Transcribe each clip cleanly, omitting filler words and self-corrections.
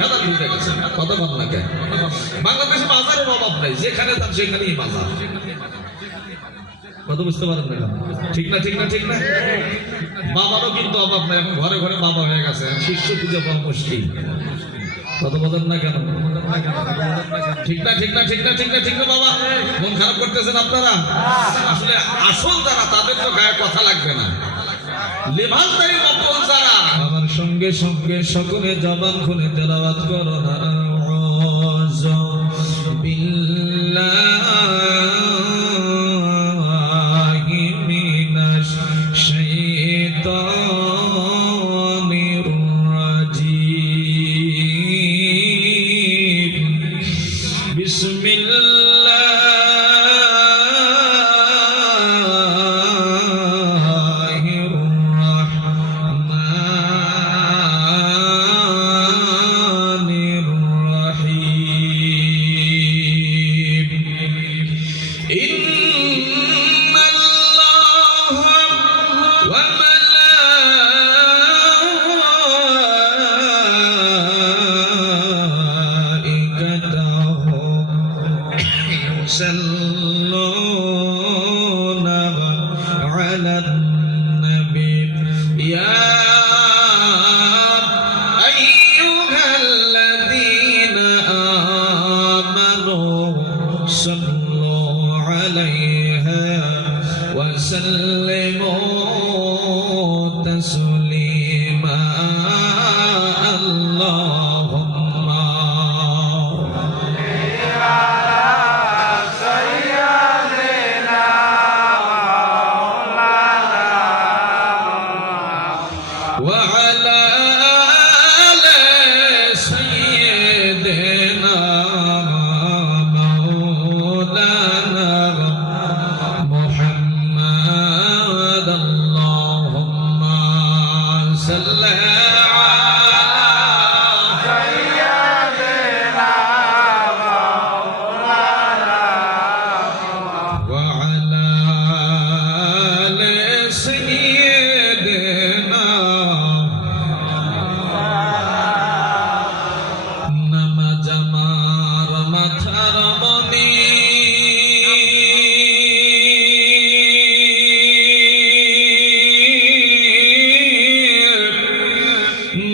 ভেদাল ঢুকে গেছে। কথা বল না কেন? বাংলাদেশে বাজারের অভাব নাই, যেখানে যান সেখানেই বাজার। কথা বুঝতে পারেন না? ঠিক না, ঠিক না, ঠিক না? বাবারও কিন্তু অভাব নাই, এখন ঘরে ঘরে বাবা হয়ে গেছে, শিষ্য পূজা পাওয়া মুশকিল। কথা বলেন না কেন? ঠিক না, ঠিক না, ঠিক না, ঠিক না, ঠিক না? বাবা মন খারাপ করতেছেন আপনারা? আসলে আসল যারা তাদের তো গায়ে কথা লাগবে না, লেভালদারি নকল যারা। আমার সঙ্গে সঙ্গে সকলে জবান খুলে তেলাওয়াত করো না। আউযু বিল্লাহি মিনাশ শাইতানির রাজিম। বিসমিল্লাহ يصلون على النبي يا أيها الذين آمنوا صلوا عليه وسلموا تسليما اللهم وعلى آل سيدنا مولانا محمد اللهم صل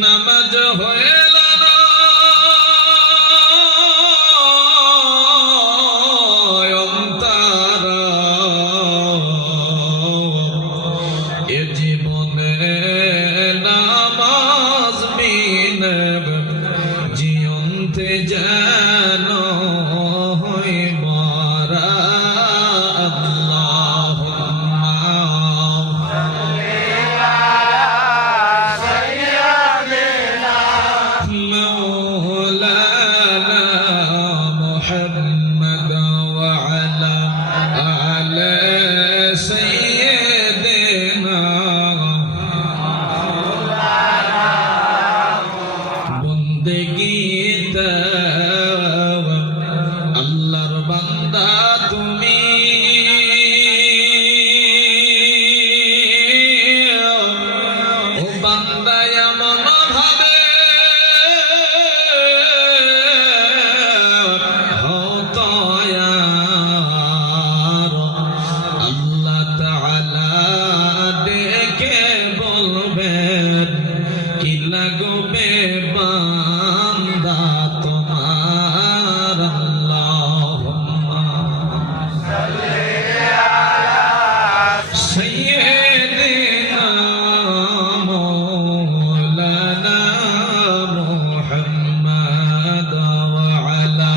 নামাজ হইল না অন্তরা এ জীবনে নামাজ বিনে জিয়ন্তে যেন হই মরা محمد وعلى آل سيدنا بندگی আল্লাহর বান্দা তুমি ও বান্দা এমন ভাবে আল্লাহ তাআলা দেখে বলবেন কি লাগবে বান্দা তোমার আল্লাহুম্মা সাল্লি আলা সাইয়্যিদিনা মাওলানা মুহাম্মদ ওয়া আলা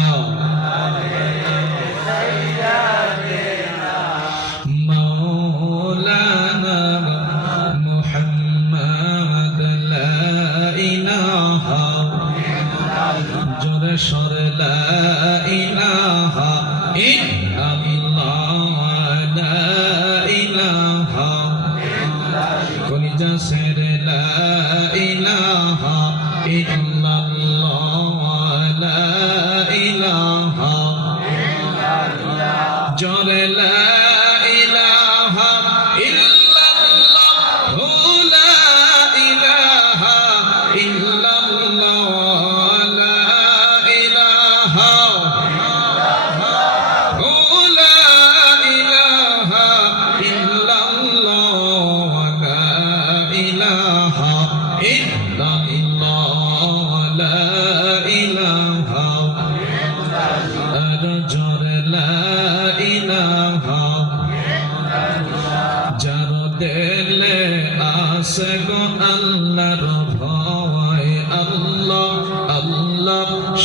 مولانا محمد لا إله جر شر لا إله إلا الله لا إله كل جسر لا إله إلا الله لا إله جر لا إله إلا الله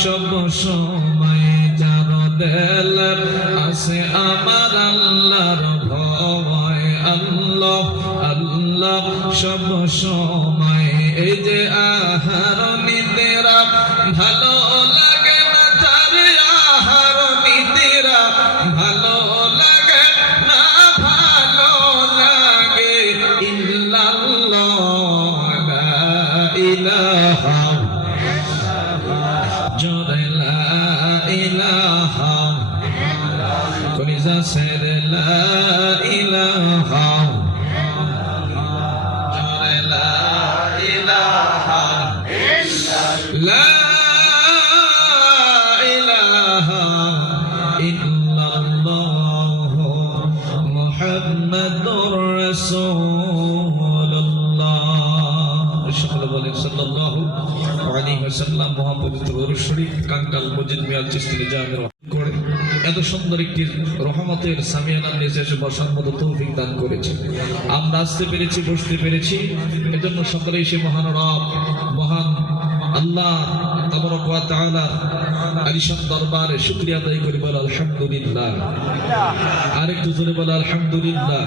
সব সময় যার দিল আছে আমার আল্লাহর ভয় আল্লাহ আল্লাহ সব সময় এই যে আহার নিদেরা ভালো লাগে না তার আহার নিদেরা ভালো লাগে না ভালো লাগে ইল্লাল্লাহ লা ইলাহা জোরে লা ইলাহা কলিজা সের লা ইলাহা জোরে লা ইলাহা লা ইলাহা ইল্লাল্লাহ মুহাম্মাদুর রাসূলুল্লাহ সকলে বলেন সাল্লাল্লাহু আলাইহি ওয়াসাল্লাম। মহাপবিত্র দরুদ শরীফ কাঙ্কাল মজিদ মিয়া চিশতি নিজামের করে এত সুন্দর একটি রহমতের সামিয়ানা নিয়ে এসে বসার মতো তৌফিক দান করেছে। আমরা আসতে পেরেছি, বসতে পেরেছি, এজন্য সকলেই সে মহান রব মহান আল্লাহ তাবারক ওয়া তাআলা আলিশান দরবারে শুকরিয়া আদায় করি, বল আলহামদুলিল্লাহ। আর একটু জোরে বল আলহামদুলিল্লাহ।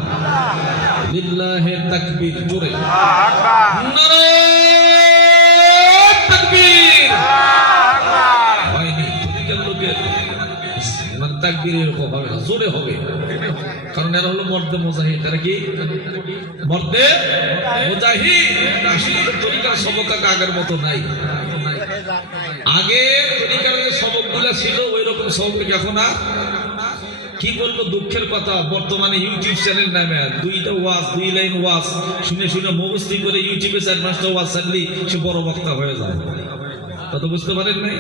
লিল্লাহি তাকবীর, জোরে নারে তাকবীর। হয়নি তরিকার লোকের মানে তাকবীর এরকম হবে না, জোরে হবে, কারণ এরা হলো মর্দে মুজাহিদ। এরা কি মর্দে মুজাহিদ। আসলে তরিকার সবক আগের মতো নাই। আগে তরিকার যে সবকগুলো ছিল ওই রকম সবক এখন আর কি বলবো, দুঃখের কথা। বর্তমানে ইউটিউব চ্যানেল নামে দুইটা ওয়াজ, 2 লাইন ওয়াজ শুনে শুনে মুখস্থ করে ইউটিউবে 4-5টা ওয়াজ ছাড়লি সে বড় বক্তা হয়ে যায়। কত বুঝতে পারেন নাই?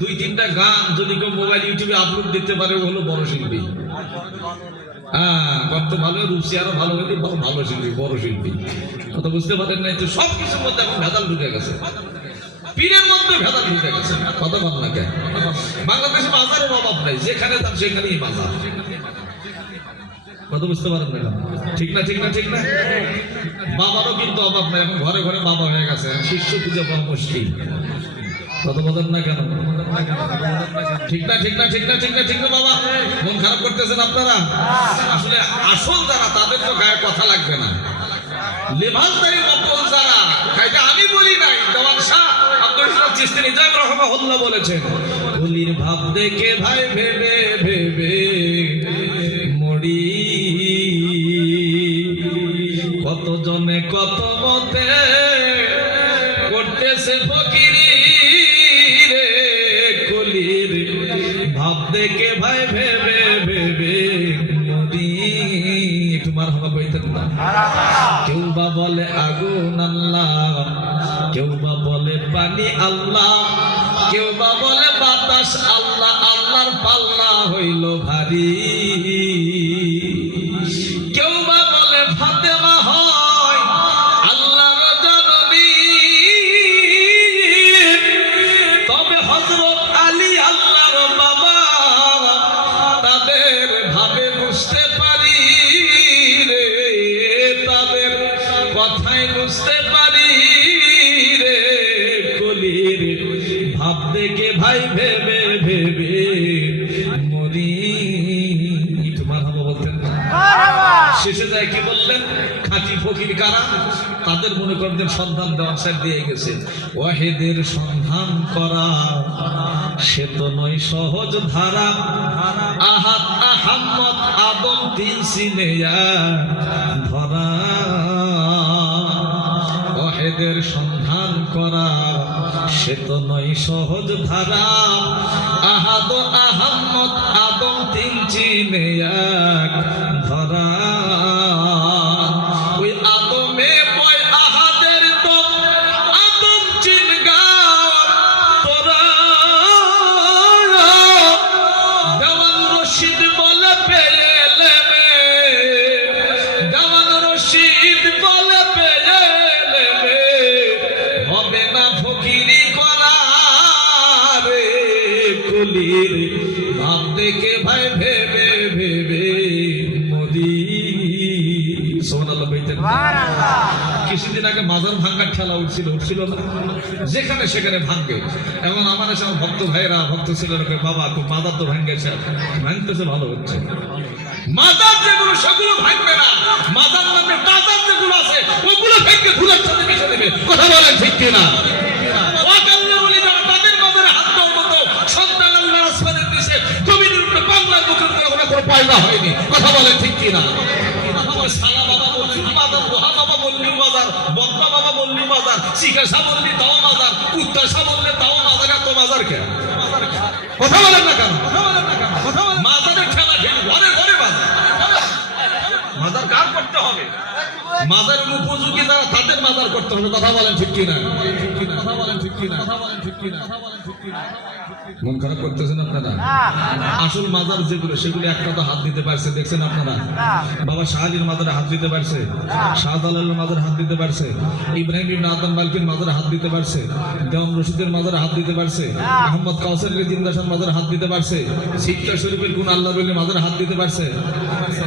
2-3টা গান যদি কেউ মোবাইল ইউটিউবে আপলোড দিতে পারে ও হলো বড় শিল্পী। হ্যাঁ, কত ভালো, রুচি আরো ভালো হলে ভালো শিল্পী, বড় শিল্পী। কথা বুঝতে পারেন নাই? তো সব কিছুর মধ্যে এখন ভেজাল ঢুকে গেছে, পীরের মধ্যে ভেজাল ঢুকে গেছে। কথা বল না কেন? বাংলাদেশে বাজারের অভাব নাই, যেখানে তার সেখানেই বাজার। কথা বুঝতে পারেন না? ঠিক না, ঠিক না, ঠিক না। বাবারও কিন্তু অভাব নাই, এখন ঘরে ঘরে বাবা হয়ে গেছে, শিষ্য খুঁজে পাওয়া মুশকিল। কথা বলেন না কেন? ঠিক না, ঠিক না, ঠিক না, ঠিক না, ঠিক না। বাবা মন খারাপ করতেছেন আপনারা? আসলে আসল যারা তাদের তো গায়ে কথা লাগবে না। লেভালদারি মকল যারা, এটা আমি বলি নাই, দেওয়ান শাহ আব্দুল ইসলাম চিশতি নিজাম রাহিমাহুল্লাহ বলেছেন, কলির ভাব দেখে ভাই ভেবে ভেবে মরি, কত জনে কত মতে করতেছে ফকিরি রে, কলির ভাব দেখে ভাই ভেবে ভেবে মরি। একটু মারহাবা কইতেন না? কেউ বা বলে আগুন আল্লাহ, কেউ বা বলে পানি আল্লাহ, কেউ বা বলে বাতাস আল্লাহ, আল্লাহর পাল্লা হইল ভারী। কেউ বা বলে ফাতেমা হয় আল্লাহর জননী, তবে হযরত আলী আল্লাহর বাবা, তাদের ভাবে বুঝতে পারি রে, তাদের কথাই বুঝতে পারি রে, কলির ভাব দেখে ভাই ভেবে ভেবে মরি। তোমার হবে বলতেন না? শেষে যায় কি বললেন? খাঁটি ফকির কারা? তাদের মনে করতেন সন্ধান দেওয়ার সাইড দিয়ে গেছে। ওয়াহিদের সন্ধান করা সে তো নয় সহজ ধারা, আহাদ আহাম্মদ আদম 3 সিনেয়া ধরা। ওয়াহিদের সন্ধান করা সে তো নয় সহজ ধারা, আহাদ আহাম্মদ আদম 3 সিনেয়া ধরা। ওই আদমে বয় আহাদের তো আদম চিন গাও তোরা, দেওয়ান রশিদ বলে পেলে মে, দেওয়ান রশিদ বলে পেলে মে, হবে না ফকিরি করা রে, কলির ভাব দেখে ভাই ভেবে ভেবে মরি। মাজার ভাঙ্গার ঠেলা উঠছিল না, যেখানে সেখানে ভাঙ্গে। এবং আমার এসব ভক্ত ভাইরা, ভক্ত ছেলেরা, বাবা তো মাজার তো ভাঙ্গেছে, ভাঙতেছে, ভালো হচ্ছে। মাজার যেগুলো সেগুলো ভাঙবে না, মাজার নামে বাজার যেগুলো আছে ওগুলো ভেঙে ধুলার সাথে মিশে দেবে। কথা বলেন ঠিক কিনা? পয়দা হয়নি। কথা বলে ঠিক কিনা? সালা বাবা মল্লির বাজার, লোহা বাবা মল্লির বাজার, বদনা বাবা মল্লির বাজার, চিকিৎসা মল্লি তাও বাজার, উত্তরসা মল্লি তাও বাজার। এত বাজার কেন? কথা বলেন না কেন? মাজারের খেলা খেলি, ঘরে ঘরে বাজার। মাজার কার করতে হবে? মাজারের উপযোগী যারা তাদের মাজার করতে হবে। কথা বলেন ঠিক কিনা? কথা বলেন ঠিক কিনা? কথা বলেন ঠিক কিনা? মন খারাপ করতেছেন আপনারা? আসল মাজার যেগুলো সেগুলো একটা তো হাত দিতে পারছে, দেখছেন আপনারা? বাবা শাহ আলীর মাজারে হাত দিতে পারছে, শাহজালালের মাজারে হাত দিতে পারছে, ইব্রাহিম ইবনে আদম মালিকের মাজারে হাত দিতে পারছে, দেওয়ান রশিদের মাজারে হাত দিতে পারছে, মোহাম্মদ কাউসার জিন্দাসার মাজারে হাত দিতে পারছে, সিক্কা শরীফের কোন আল্লাহ বলির মাজারে হাত দিতে পারছে।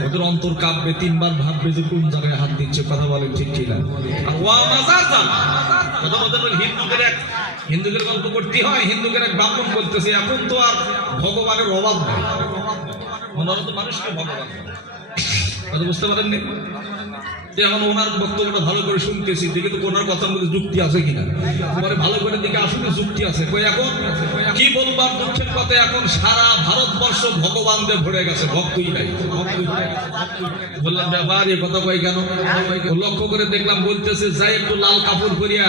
ওদের অন্তর কাঁপবে, তিনবার ভাববে যে কোন জায়গায় হাত দিচ্ছে। কথা বলেন ঠিক কিনা? আর ওয়া মাজার জান কথা বলতে হিন্দুদের গল্প করতে হয়। হিন্দুদের এক ব্রাহ্মণ বলতেছে, এখন তো আর ভগবানের অভাব নেই, ওনারা তো মানুষকে ভগবান। কথা বুঝতে পারেননি? এখন ওনার বক্তব্যটা ভালো করে শুনতেছি, দেখে তো ওনার কথার মধ্যে যুক্তি আছে কিনা। পরে ভালো করে দেখে আসলে যুক্তি আছে। এখন কি বলবার দুঃখের কথা, এখন সারা ভারতবর্ষ ভগবানদের ভরে গেছে, ভক্তই নাই। বললাম ব্যাপার, এ কথা কই কেন? লক্ষ্য করে দেখলাম বলতেছে, যাই একটু লাল কাপড় করিয়া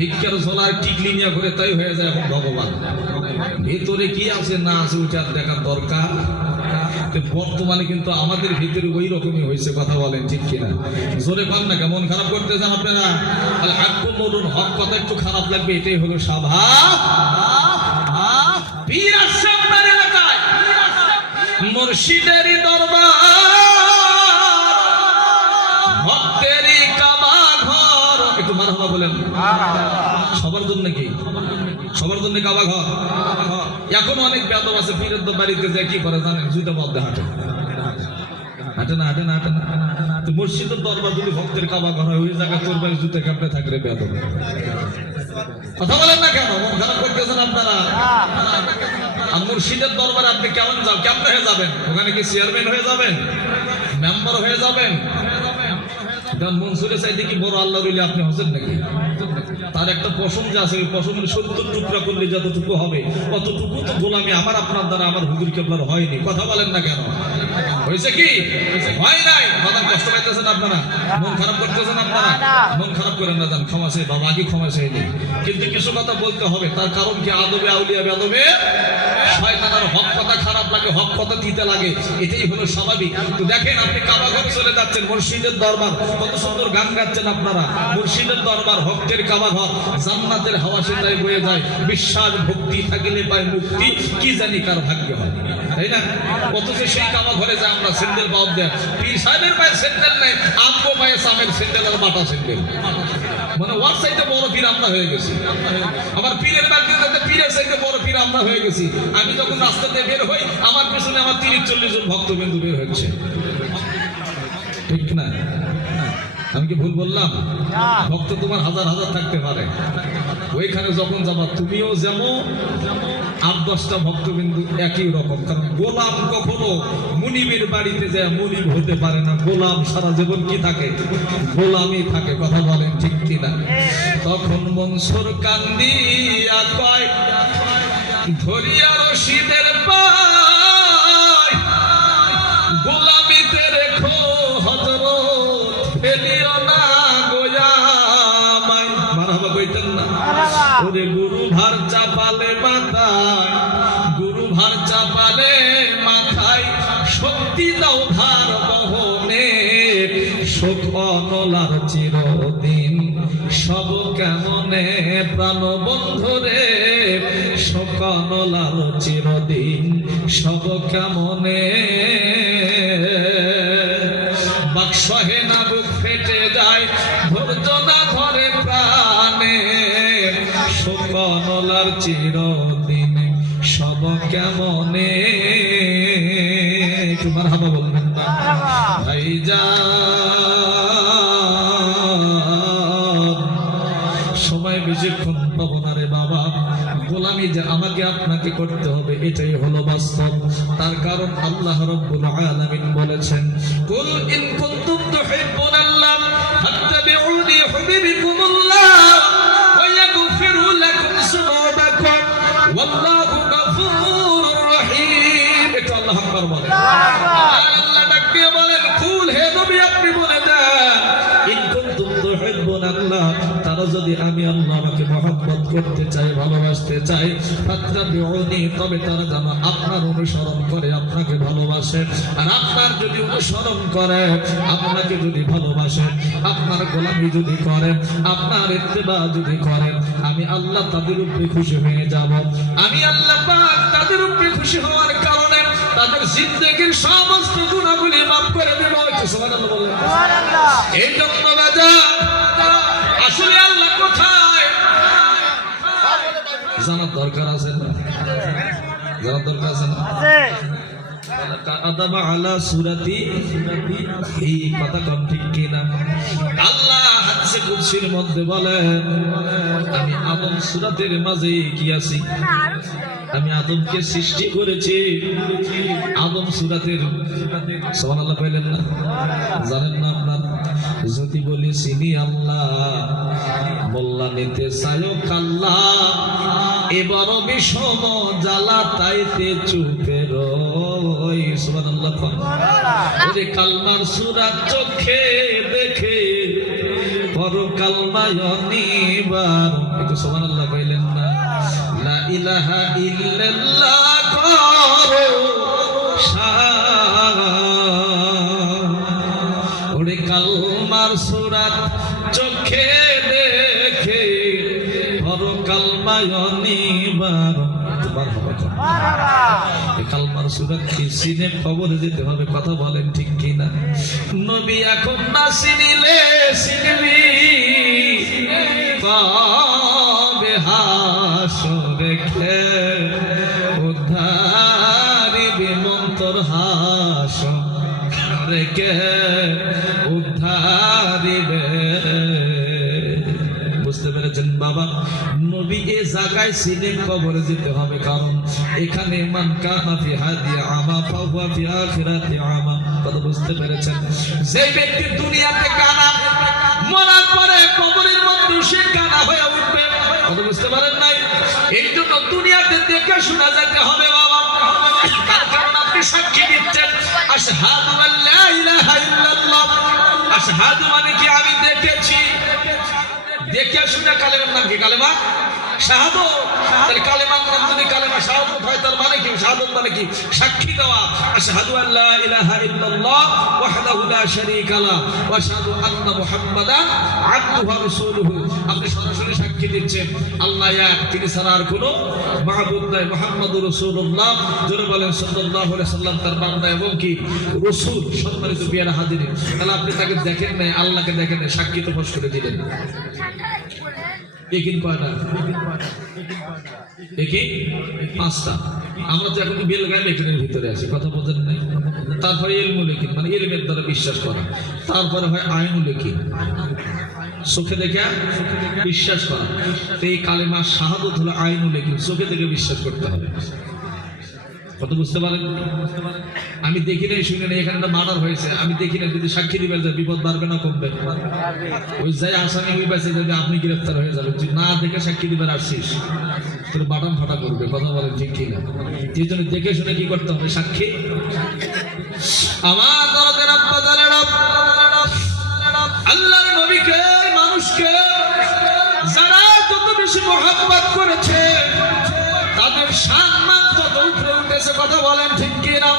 ভিক্ষার ঝোলার টিকলি নিয়ে ঘুরে, তাই হয়ে যায় এখন ভগবান। ভেতরে কি আছে না আছে ওইটা দেখার দরকার। বর্তমানে কিন্তু আমাদের ভিতরে ওই রকমই হয়েছে। কথা বলেন ঠিক কিনা? জোরে পান না, কেমন খারাপ করতেছেন আপনারা? হক কথা একটু খারাপ লাগবে, এটাই হলো স্বাভাবিক। পীর আসছে আপনার এলাকায়, মুর্শিদেরই দরবার, ভক্তেরই কাবা ঘর। একটু মারহাবা বলেন। সবার জন্য কি? সবার জন্য কাবা ঘর। এখন অনেক বেদব আছে, পীরের বাড়িতে যায় কি করে জানেন? জুতা মধ্যে হাঁটে, হাঁটে না, হাঁটে না, হাঁটে না। তো মসজিদের দরবার যদি ভক্তের কাবা ঘর হয়, ওই জায়গায় তোর বাড়ি জুতা কাপড়ে থাকলে বেদব। কথা বলেন না কেন? মন খারাপ করতেছেন আপনারা? আর মুর্শিদের দরবারে আপনি কেমন যান? কেমন হয়ে যাবেন? ওখানে কি চেয়ারম্যান হয়ে যাবেন? মেম্বার হয়ে যাবেন? মনসুরে চাইতে কি বড় আল্লাহ বলে আপনি হচ্ছেন নাকি? তার একটা পশম যে আছে, ওই পশমের 70 টুকরা করলে যতটুকু হবে অতটুকু তো গোলামি আমার আপনার দ্বারা আমার হুজুর কেবলার হয়নি। কথা বলেন না কেন? হয়েছে কি? হয় নাই। কথা কষ্ট পাইতেছেন আপনারা, মন খারাপ করতেছেন আপনারা। মন খারাপ করেন না, যান ক্ষমা চাই, বাবা আগে ক্ষমা চাইনি। কিন্তু কিছু কথা বলতে হবে, তার কারণ কি? আদবে আউলিয়া বেদবে শয়তানের হক কথা খারাপ লাগে, হক কথা দিতে লাগে, এটাই হলো স্বাভাবিক। তো দেখেন, আপনি কাবা ঘরে চলে যাচ্ছেন, মুর্শিদের দরবার, কত সুন্দর গান গাচ্ছেন আপনারা। মুর্শিদের দরবার, ভক্তের কাবা ঘর, জান্নাতের হাওয়া সেটাই বয়ে যায়। বিশ্বাস ভক্তি থাকিলে পায় মুক্তি, কি জানি কার ভাগ্য হয়, তাই না? অথচ সেই কাবা ঘরে যায় আমরা স্যান্ডেল পাও দেয়, পীর সাহেবের পায়ে স্যান্ডেল নাই, আমগো পায়ে সামের স্যান্ডেল আর বাটা স্যান্ডেল। মানে ওর চাইতে বড় পীর আমরা হয়ে গেছি। আমার পীরের বাড়িতে পীরের চাইতে বড় পীর আমরা হয়ে গেছি। আমি যখন রাস্তাতে বের হই, আমার পেছনে আমার 30-40 জন ভক্তবিন্দু বের হচ্ছে, ঠিক না? আমি কি ভুল বললাম? ভক্ত তোমার হাজার হাজার থাকতে পারে, ওইখানে যখন যাবা তুমিও যেমন 8-10টা ভক্তবিন্দু একই রকম। কারণ গোলাম কখনো মুনিবের বাড়িতে যায় মুনিব হতে পারে না। গোলাম সারা জীবন কি থাকে? গোলামই থাকে। কথা বলেন ঠিক কিনা? তখন মনসুর কান্দিয়া কয়, ধরিয়া রশিদের পায়, গোলামিতে রেখো হযরত, ফেলিও না গোয়ামায়। মারহাবা কইতেন না? ওরে গুরু ভার চাপালে মাথায়, গুরু ভার চাপালে মাথায়, শক্তি দাও ধার বহনে, শোক অনলার চিরদিন সব কেমনে, প্রাণ বন্ধুরে শোক অনলার চিরদিন সব কেমনে, বাক্স হে না বুক ফেটে যায়, ধৈর্য না ধরে প্রাণে, শোক অনলার চিরদিন সব কেমনে। একটু মারহাবা বলবেন না? ভাইজান গোলামি যে আমাকে আপনাকে করতে হবে, এটাই হলো বাস্তব। তার কারণ আল্লাহ রাব্বুল আলামিন বলেছেন, কুল ইন কুনতুম তুহিব্বুনাল্লাহ ফাত্তাবিউনি ইউহিব্বুকুমুল্লাহ ওয়া ইয়াগফিরু লাকুম যুনুবাকুম ওয়াল্লাহু গফুরুর রহিম। এটা আল্লাহ আকবার বলে। আল্লাহ ডাকিয়ে বলেন, কুল হে নবী আপনি বলে দেন, ইন কুনতুম তুহিব্বুনাল্লাহ, তারা যদি আমি আল্লাহ আমাকে মহব্বত করতে চাই, ভালোবাসতে চাই, ফাত্তাবিউনি, তবে তারা যেন আপনার অনুসরণ করে আপনাকে ভালোবাসে। আর আপনার যদি অনুসরণ করে, আপনাকে যদি ভালোবাসে, আপনার গোলামি যদি করেন, আপনার ইত্তেবা যদি করেন, আমি আল্লাহ তাদের উপরে খুশি হয়ে যাব। আমি আল্লাহ পাক তাদের উপরে খুশি হওয়ার কারণে তাদের জিন্দেগীর সমস্ত গুনাহগুলি মাফ করে দেব। সুবহানাল্লাহ বলেন। সুবহানাল্লাহ। এই জন্য বাজা আসলে আল্লাহ কোথায় জানার দরকার আছে না? জানার দরকার আছে না? আদাম আলা সুরাতি, এই কথা কম ঠিক কিনা? আল্লাহ হাদিসে কুদসির মধ্যে বলেন, আমি আদম সূরাতের মাঝে কি আছি? আমি আদমকে সৃষ্টি করেছি। আদম সূরাতের, সুবহানাল্লাহ বলেন না? জানেন না আপনার? যদি বলি চিনি আল্লাহ, মোল্লা নিতে চাইও কাল্লা, এবার বিষম জ্বালা তাইতে চুপে রই। সুবহানাল্লাহ। ওরে কালমার সূরাত চোখে দেখে পরকালমায় অনিবার। একটু সুবহানাল্লাহ বলেন না? লা ইলাহা ইল্লাল্লাহ করো ওরে কালমার সূরাত চোখে দেখে পরকালমায় অনিবার। কালমার সূরাত কি সিনে কবরে যেতে হবে? কথা বলেন ঠিক কিনা? নবী এখন না চিনিলে চিনবি কবে হাসরে খে উদ্ধারিবি মন্তর হাসরে কে উদ্ধারিবে। বুঝতে পেরেছেন বাবা? নবী এ জায়গায় সিনে কবরে যেতে হবে, কারণ এখানে মান কানা ফি হাদি আমা ফাহুয়া ফি আখিরাতি আমা। কথা বুঝতে পেরেছেন? যে ব্যক্তি দুনিয়াতে কানা, মরার পরে কবরের মধ্যে সে কানা হয়ে উঠবে। কথা বুঝতে পারেন নাই? এই জন্য দুনিয়াতে দেখে শোনা যেতে হবে বাবা। তার কারণ আপনি সাক্ষী দিচ্ছেন, আশহাদু আল্লা ইলাহা ইল্লাল্লাহ। আশহাদু মানে কি? আমি দেখেছি। দেখে শুনে কালেমার নাম কি? কালেমা শাহাদাত। তাহলে কালেমার নাম যদি কালেমা শাহাদাত হয়, তার মানে কি? শাহাদাত মানে কি? সাক্ষী দেওয়া। আশহাদু আল্লা ইলাহা ইল্লাল্লাহ ওয়াহদাহু লা শারীকা লাহু ওয়া আশহাদু আন্না মুহাম্মাদান আবদুহু ওয়া রাসূলুহু। আপনি সরাসরি সাক্ষী দিচ্ছেন আল্লাহ এক, তিনি ছাড়া আর কোনো মাবুদ নাই, মুহাম্মাদুর রাসূলুল্লাহ। জোরে বলেন সাল্লাল্লাহু আলাইহি সাল্লাম তার বান্দা এবং কি রাসূল। সম্মানিত প্রিয় হাজিরিন, তাহলে আপনি তাকে দেখেন নাই, আল্লাহকে দেখেন নাই, সাক্ষী তো প্রকাশ করে দিলেন। একিন কয়টা? একিন পাঁচটা। আমরা তো এখন বেলগাম একিনের ভিতরে আছি, কথা বোঝেন নাই? তারপরে ইলমুল ইয়াকিন মানে ইলমের দ্বারা বিশ্বাস করা। তারপরে হয় আইনুল ইয়াকিন, চোখে দেখে বিশ্বাস করা। এই কালেমা শাহাদাত হলো আইনুল ইয়াকিন, চোখে দেখে বিশ্বাস করতে হবে। কত বুঝতে পারেন? আমি দেখি নাই, শুনে নাই, এখানে মার্ডার হয়েছে, আমি দেখি না, যদি সাক্ষী দিবেন যে বিপদ বাড়বে না কমবে? ওই যাই আসামি ওই পাশে যাবে, আপনি গ্রেফতার হয়ে যাবেন। না দেখে সাক্ষী দিবেন আসছিস, তোর বাটাম ফাটা করবে। কথা বলেন ঠিক কিনা? এই জন্য দেখে শুনে কি করতে হবে? সাক্ষী। আমার দরদের আব্বা জানেন, আল্লাহর নবীকে, মানুষকে যারা যত বেশি মহব্বত করেছে, তাদের সম্মান তত উপরে উঠেছে। কথা বলেন ঠিক কিনা?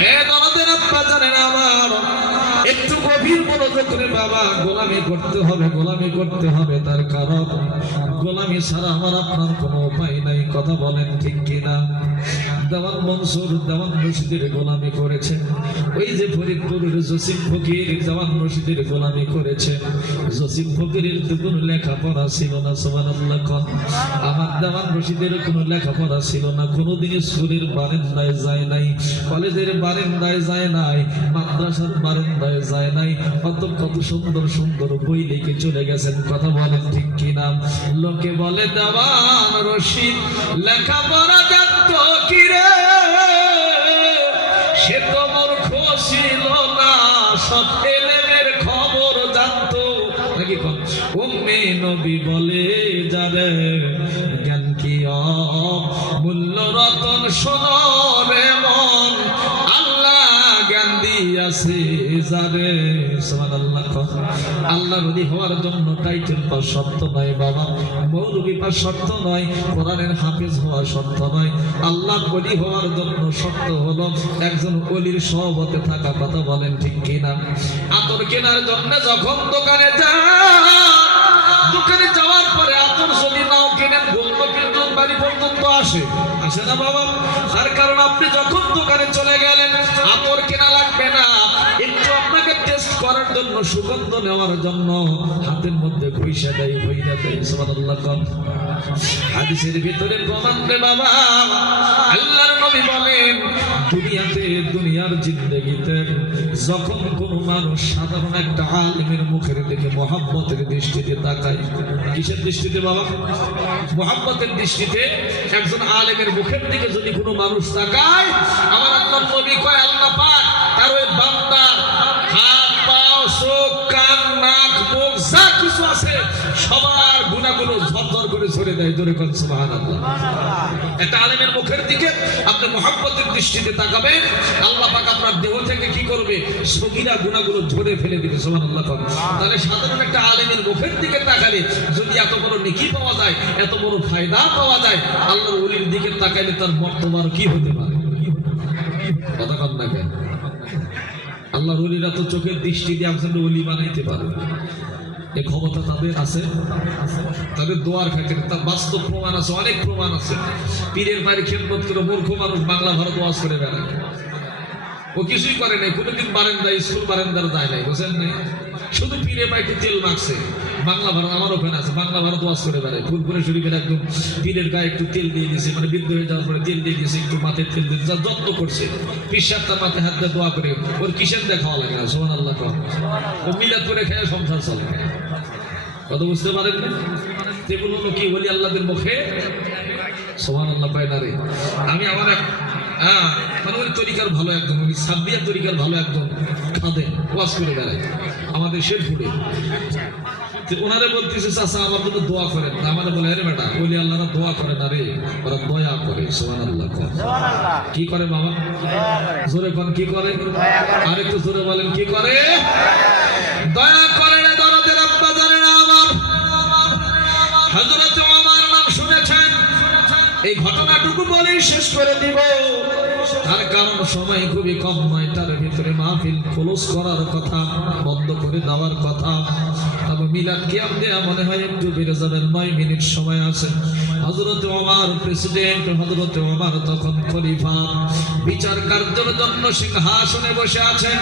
হে দরদের আব্বা জানেন আমার, একটু গভীর মনোযোগ করে বাবা, গোলামি করতে হবে, গোলামি করতে হবে। তার কারণ গোলামি ছাড়া আমার আপনার কোনো উপায় নাই। কথা বলেন ঠিক কিনা? দেওয়ান মনসুর দেওয়ান রশিদের গোলামি করেছে, ওই যে ফরিদপুরের জসিম ফকির দেওয়ান রশিদের গোলামি করেছে। জসিম ফকিরের তো কোনো লেখাপড়া ছিল না, সুবহানাল্লাহ। আমার দেওয়ান রশিদের কোনো লেখাপড়া ছিল না, কোনোদিন স্কুলের বারান্দায় যায় নাই, কলেজের বারান্দায় যায় নাই, মাদ্রাসার বারান্দায় যায় নাই, কত কত সুন্দর সুন্দর বই লিখে চলে গেছেন। কথা বলেন ঠিক কিনা? লোকে বলে দেওয়ান রশিদ লেখাপড়া জানতো কি রে, সে তো মূর্খ ছিল না, সব এলেমের খবর জানতো নাকি? উম্মে নবী বলে যারে জ্ঞান কি মূল্য রতন শোনো রে মন, আল্লাহ জ্ঞান দিয়াছে যারে। সুবহানাল্লাহ। আল্লাহ নবী হওয়ার জন্য টাইটেল পাওয়া শর্ত নয় বাবা, মৌলবী পাওয়া শর্ত নয়, কোরআনের হাফেজ হওয়া শর্ত নয়। আল্লাহ ওলি হওয়ার জন্য শর্ত হলো একজন ওলির সহবতে থাকা। কথা বলেন ঠিক কিনা? আতর কেনার জন্য যখন দোকানে যান, দোকানে যাওয়ার পরে আতর যদি নাও কেনেন, গন্ধ কিন্তু বাড়ি পর্যন্ত আসে না বাবা? তার কারণ আপনি যখন দোকানে চলে গেলেন, আতর কেনা লাগবে না, একটু আপনাকে টেস্ট করার জন্য, সুগন্ধ নেওয়ার জন্য হাতের মধ্যে ঘুষা দেয়, ভইরা দেয়। সুবহানাল্লাহ। হাদিসের ভিতরে প্রমাণ রে বাবা, আল্লাহর নবী বলেন দুনিয়াতে, দুনিয়ার জিন্দেগিতে যখন কোনো মানুষ সাধারণ একটা আলেমের মুখের দিকে মহব্বতের দৃষ্টিতে তাকায়, কিসের দৃষ্টিতে বাবা? মহব্বতের দৃষ্টিতে একজন আলেমের মুখের দিকে যদি কোনো মানুষ তাকায়, আমার আল্লাহর নবী কয় আল্লাহ পাক তার ওই বান্দার হাত পা চোখ কান নাক মুখ যা কিছু আছে সবার গুনাহগুলো ঝরঝর করে ঝরে দেয়। জোরে কোন সুবহানাল্লাহ। একটা আলেমের মুখের দিকে আপনি মহব্বতের দৃষ্টিতে তাকাবেন, আল্লাহ পাক আপনার দেহ থেকে কি করবে? সগীরা গুনাহগুলো ঝরে ফেলে দিবে। সুবহানাল্লাহ। তাহলে সাধারণ একটা আলেমের মুখের দিকে তাকালে যদি এত বড় নেকি পাওয়া যায়, এত বড় ফায়দা পাওয়া যায়, আল্লাহর ওলির দিকে তাকাইলে তার মর্তবা কি হতে পারে? কথা কন না কেন? আল্লাহর ওলিরা তো চোখের দৃষ্টি দিয়ে একজন ওলি বানাইতে পারে, এ ক্ষমতা তাদের আছে, তাদের দোয়ার খাতির। তার বাস্তব প্রমাণ আছে, অনেক প্রমাণ আছে। পীরের বাড়ি খেদমত করে মূর্খ মানুষ বাংলা ভারত ওয়াজ করে বেড়ায়, ও কিছুই করে নাই, কোনোদিন বারান্দায় স্কুল বারান্দার যায় নাই, বুঝেন নাই? শুধু পীরে পাইতে তেল মাখছে। বাংলা ভারত আমার ওখানে আছে, বাংলা ভারত ওয়াজ করে বেড়ায়। ফুলপুরে শরীফের একদম পীরের গায়ে একটু তেল দিয়ে দিয়েছে, মানে বৃদ্ধ হয়ে যাওয়ার পরে তেল দিয়ে দিয়েছে, একটু মাথায় তেল দিয়ে যা যত্ন করছে। পীর সাহেব তার মাথায় হাত দিয়ে দোয়া করে, ওর কিসের দেখাওয়া লাগে না। সুবহানাল্লাহ। ও মিলাদ করে খেয়ে সংসার চলে। কত বুঝতে পারেন না? যেগুলো হলো কি বলি আল্লাহদের মুখে। সুবহানাল্লাহ। পায় না রে। আমি আমার মানে ওই তরিকার ভালো একজন, ওই সাব্বিয়া তরিকার ভালো একজন খাদেম ওয়াজ করে বেড়ায় আমাদের শেরপুরে। ওনারে বলতেছে চাচা আমার জন্য দোয়া করেন, আমাদের বলে আরে বেটা ওলি আল্লাহরা দোয়া করে না রে, ওরা দয়া করে। সুবহানাল্লাহ। কি করে বাবা? জোরে কোন কি করে? আরেকটু জোরে বলেন কি করে? দয়া করে না। দরদের আব্বা জানে না আমার হযরত ওমর নাম শুনেছেন? এই ঘটনাটুকু বলেই শেষ করে দিব, তার কারণ সময় খুবই কম নয়। তার ভিতরে মাহফিল ক্লোজ করার কথা, বন্ধ করে দেওয়ার কথা। তবে মিলাদ কিয়াম দেয়া মনে হয় একটু বেড়ে যাবে, 9 মিনিট সময় আছে। হযরত ওমর প্রেসিডেন্ট, হযরত ওমর তখন খলিফা, বিচার কার্যের জন্য সিংহাসনে বসে আছেন।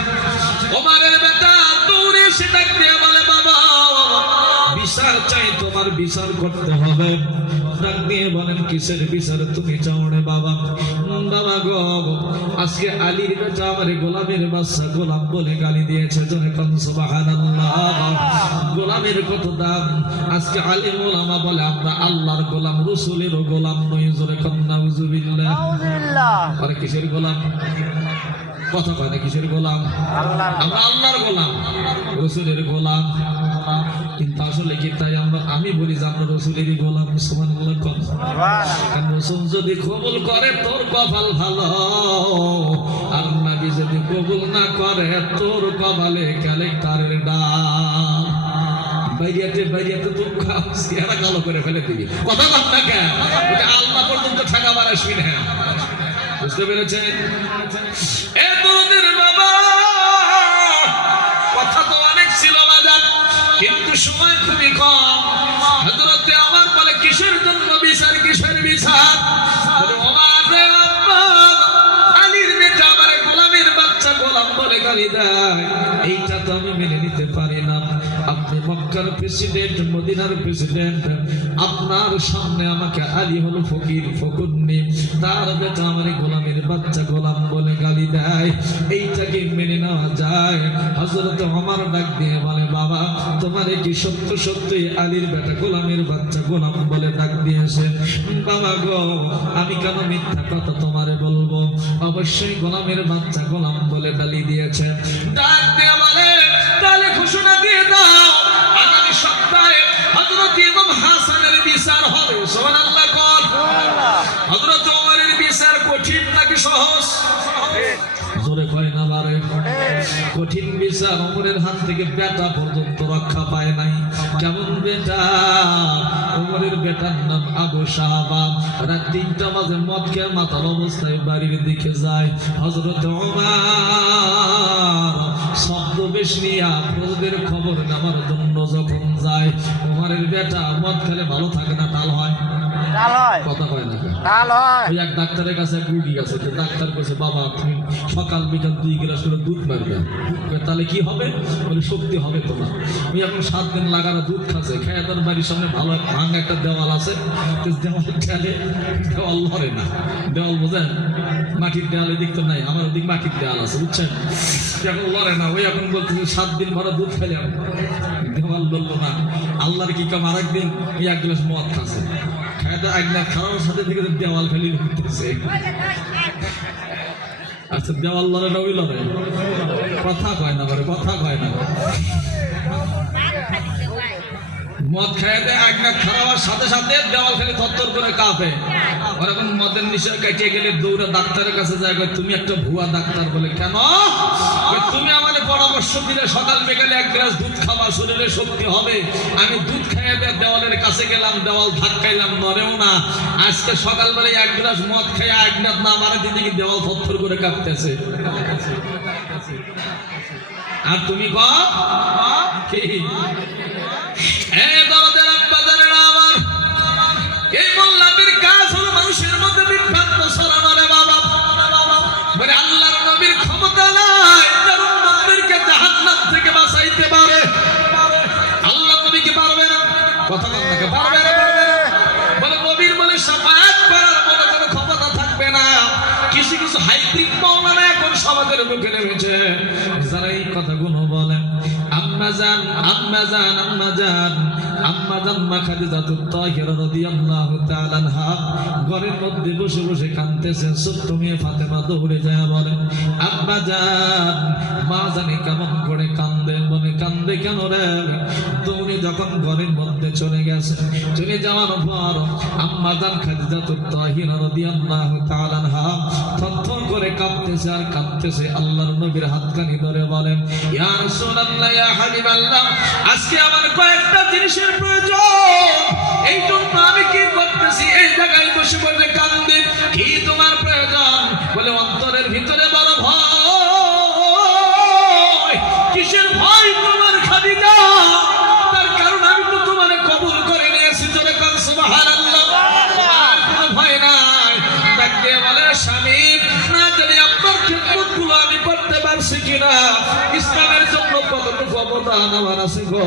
ওমরের বেটা দৌড়ে এসে ডাক দিয়ে বলে বাবা বিচার চাই, তোমার বিচার করতে হবে। ডাক দিয়ে বলেন কিসের বিচার তুমি চাও রে বাবা? বাবা গো আজকে আলীর বেটা আমারে গোলামের বাচ্চা গোলাম বলে গালি দিয়েছে। জোরে কোন সুবহানাল্লাহ। গোলামের কত দাম। আজকে আলেম ওলামা বলে আমরা আল্লাহর গোলাম, রাসূলের গোলাম নই। জোরে কোন নাউজুবিল্লাহ। আরে কিসের গোলাম? কথা কয় না কিসের গোলাম? আমরা আল্লাহর গোলাম, রাসূলের গোলাম। কিন্তু আসলে কি তাই? আমি বলি যে আমরা রাসূলেরই গোলাম। সুবহানাল্লাহ। কারণ রাসূল যদি কবুল করে তোর কপাল ভালো, আর নবী যদি কবুল না করে তোর কপালে কালেক্টরের ডাক। বাইরিয়াতে তো চেহারা কালো করে ফেলে দিবি। কথা বল না কেন? ওটা আল্লাহ পর্যন্ত ঠেকাবার আসবি না। বুঝতে পেরেছেন? এ তোদের বাবা কথা তো অনেক ছিল বাজার, কিন্তু সময় খুবই কম। হযরতে ওমর বলে কিসের জন্য বিচার? কিসের বিচার? ওমর রে আব্বা মক্কার প্রেসিডেন্ট, মদিনার প্রেসিডেন্ট, আপনার সামনে আমাকে আলী হলো ফকির ফকুন্নি, তার বেটা আমার গোলামের বাচ্চা গোলাম বলে গালি দেয়, এইটাকে মেনে নেওয়া যায়? হযরত ওমর ডাক দিয়ে বলে, বাবা তোমার কি সত্য সত্যই আলীর বেটা গোলামের বাচ্চা গোলাম বলে ডাক দিয়েছে? বাবা গো, আমি কেন মিথ্যা কথা তোমারে বলবো? অবশ্যই গোলামের বাচ্চা গোলাম বলে গালি দিয়েছে। ডাক দিয়ে বলে, তাহলে ঘোষণা দিয়ে দাও আগামী সপ্তাহে হযরত ইমাম হাসানের বিচার হবে। সুবহানাল্লাহ কোন? হযরত ওমরের বিচার কঠিন নাকি সহজ? জোরে কয় না বারে? কঠিন বিচার। ওমরের হাত থেকে বেটা পর্যন্ত রক্ষা পায় নাই। কেমন বেটা? ওমরের বেটার নাম আবু সাহাবা। রাত ৩টা বাজে মদ খেয়ে মাতাল অবস্থায় বাড়ির দিকে যায়। হযরত ওমর শব্দ বেশ নিয়া প্রজদের খবর নেওয়ার জন্য যখন যায়, ওমরের বেটা মদ খেলে ভালো থাকে না, টাল হয়? কথা কয় না? ওই এক ডাক্তারের কাছে এক রুগী আছে, ডাক্তার বলছে, বাবা তুমি সকাল বিকাল 2 গ্লাস করে দুধ মারবে, তাহলে কি হবে? বলে, শক্তি হবে তোমার। ওই এখন 7 দিন লাগানো দুধ খাচ্ছে, খেয়ে তার বাড়ির সামনে ভালো ভাঙা একটা দেওয়াল আছে, দেওয়াল খেলে দেওয়াল লড়ে না। দেওয়াল বোঝেন? মাটির দেওয়াল এদিক তো নাই, আমার ওদিক মাটির দেওয়াল আছে, বুঝছেন? এখন লড়ে না। ওই এখন বলতে 7 দিন ভরা দুধ খেলাম, দেওয়াল লড়লো না। আল্লাহর কি কাম, আর একদিন ওই 1 গ্লাস মদ খাচ্ছে, খাওয়ার সাথে থেকে দেওয়াল ফেলি উঠতেছে। আচ্ছা, দেওয়াল লড়ে না, ওই লড়ে? কথা কয় না, কথা কয় না। মদ খেয়ে দেয়, এক নাক খাওয়ার সাথে সাথে দেওয়াল ফেলে থরথর করে কাঁপে। আর এখন মদের নিশা কাটিয়ে গেলে দৌড়ে ডাক্তারের কাছে যায়, তুমি একটা ভুয়া ডাক্তার। বলে, কেন? তুমি আমাদের পরামর্শ দিলে সকাল বিকালে 1 গ্লাস দুধ খাওয়া, শরীরে শক্তি হবে। আমি দুধ খেয়ে দেওয়ালের কাছে গেলাম, দেওয়াল ধাক্কাইলাম, নড়েও না। আজকে সকালবেলায় 1 গ্লাস মদ খেয়ে 1 গ্লাস না মারে দিদিকে দেওয়াল থরথর করে কাঁপতেছে। আর তুমি এই মোল্লাদের কাজ হলো মানুষের মধ্যে বিভ্রান্ত ছড়ানো। রে বাবা, বলে আল্লাহর নবীর ক্ষমতা নাই যার উম্মতদেরকে জাহান্নাম থেকে বাঁচাইতে পারে। আল্লাহর নবী কি পারবে না? কথা বল না, পারবে না? বলে নবীর বলে শাফায়াত করার মতো কোনো ক্ষমতা থাকবে না। কিছু কিছু হাইব্রিড মাওলানা এখন সমাজের মুখে নেমেছে, যারা এই কথাগুলো বলে। আম্মাজান আম্মাজান আম্মাজান আম্মাজান মা খাদিজাতুত তাহিরা রাদিয়াল্লাহু তাআলা আনহা ঘরের মধ্যে বসে বসে কাঁদতেছে। ছোট্ট মেয়ে ফাতেমা দৌড়ে যায় বলে, আব্বাজান, মা জানি কেমন করে কান্দে। বলে, কান্দে কেন রে? দৌড়ে যখন ঘরের মধ্যে চলে গেছে, চলে যাওয়ার পর আম্মাজান খাদিজাতুত তাহিরা রাদিয়াল্লাহু তাআলা আনহা থরথর করে কাঁপতেছে আর কাঁদতেছে। আল্লাহর নবীর হাতখানি ধরে বলেন, ইয়া রাসূলুল্লাহ, ইয়া হাবিবাল্লাহ, আজকে আমার কয়েকটা জিনিসের প্রয়োজন, এই জন্য আমি কি করতেছি, এই জায়গায় বসে বসে কান্দে। কি তোমার প্রয়োজন? বলে, অন্তরের ভিতরে বড় ভয়। কিসের ভয় তোমার খাদিজা? তার কারণ আমি তো তোমারে কবুল করে নিয়েছি। জোরে কান সুবহানাল্লাহ। আর কোনো ভয় নাই। ডাক দিয়ে বলে, স্বামী, না জানি আপনার খিদমতগুলো আমি করতে পারছি কিনা, ইসলামের জন্য কতটুকু অবদান আমার আছে গো।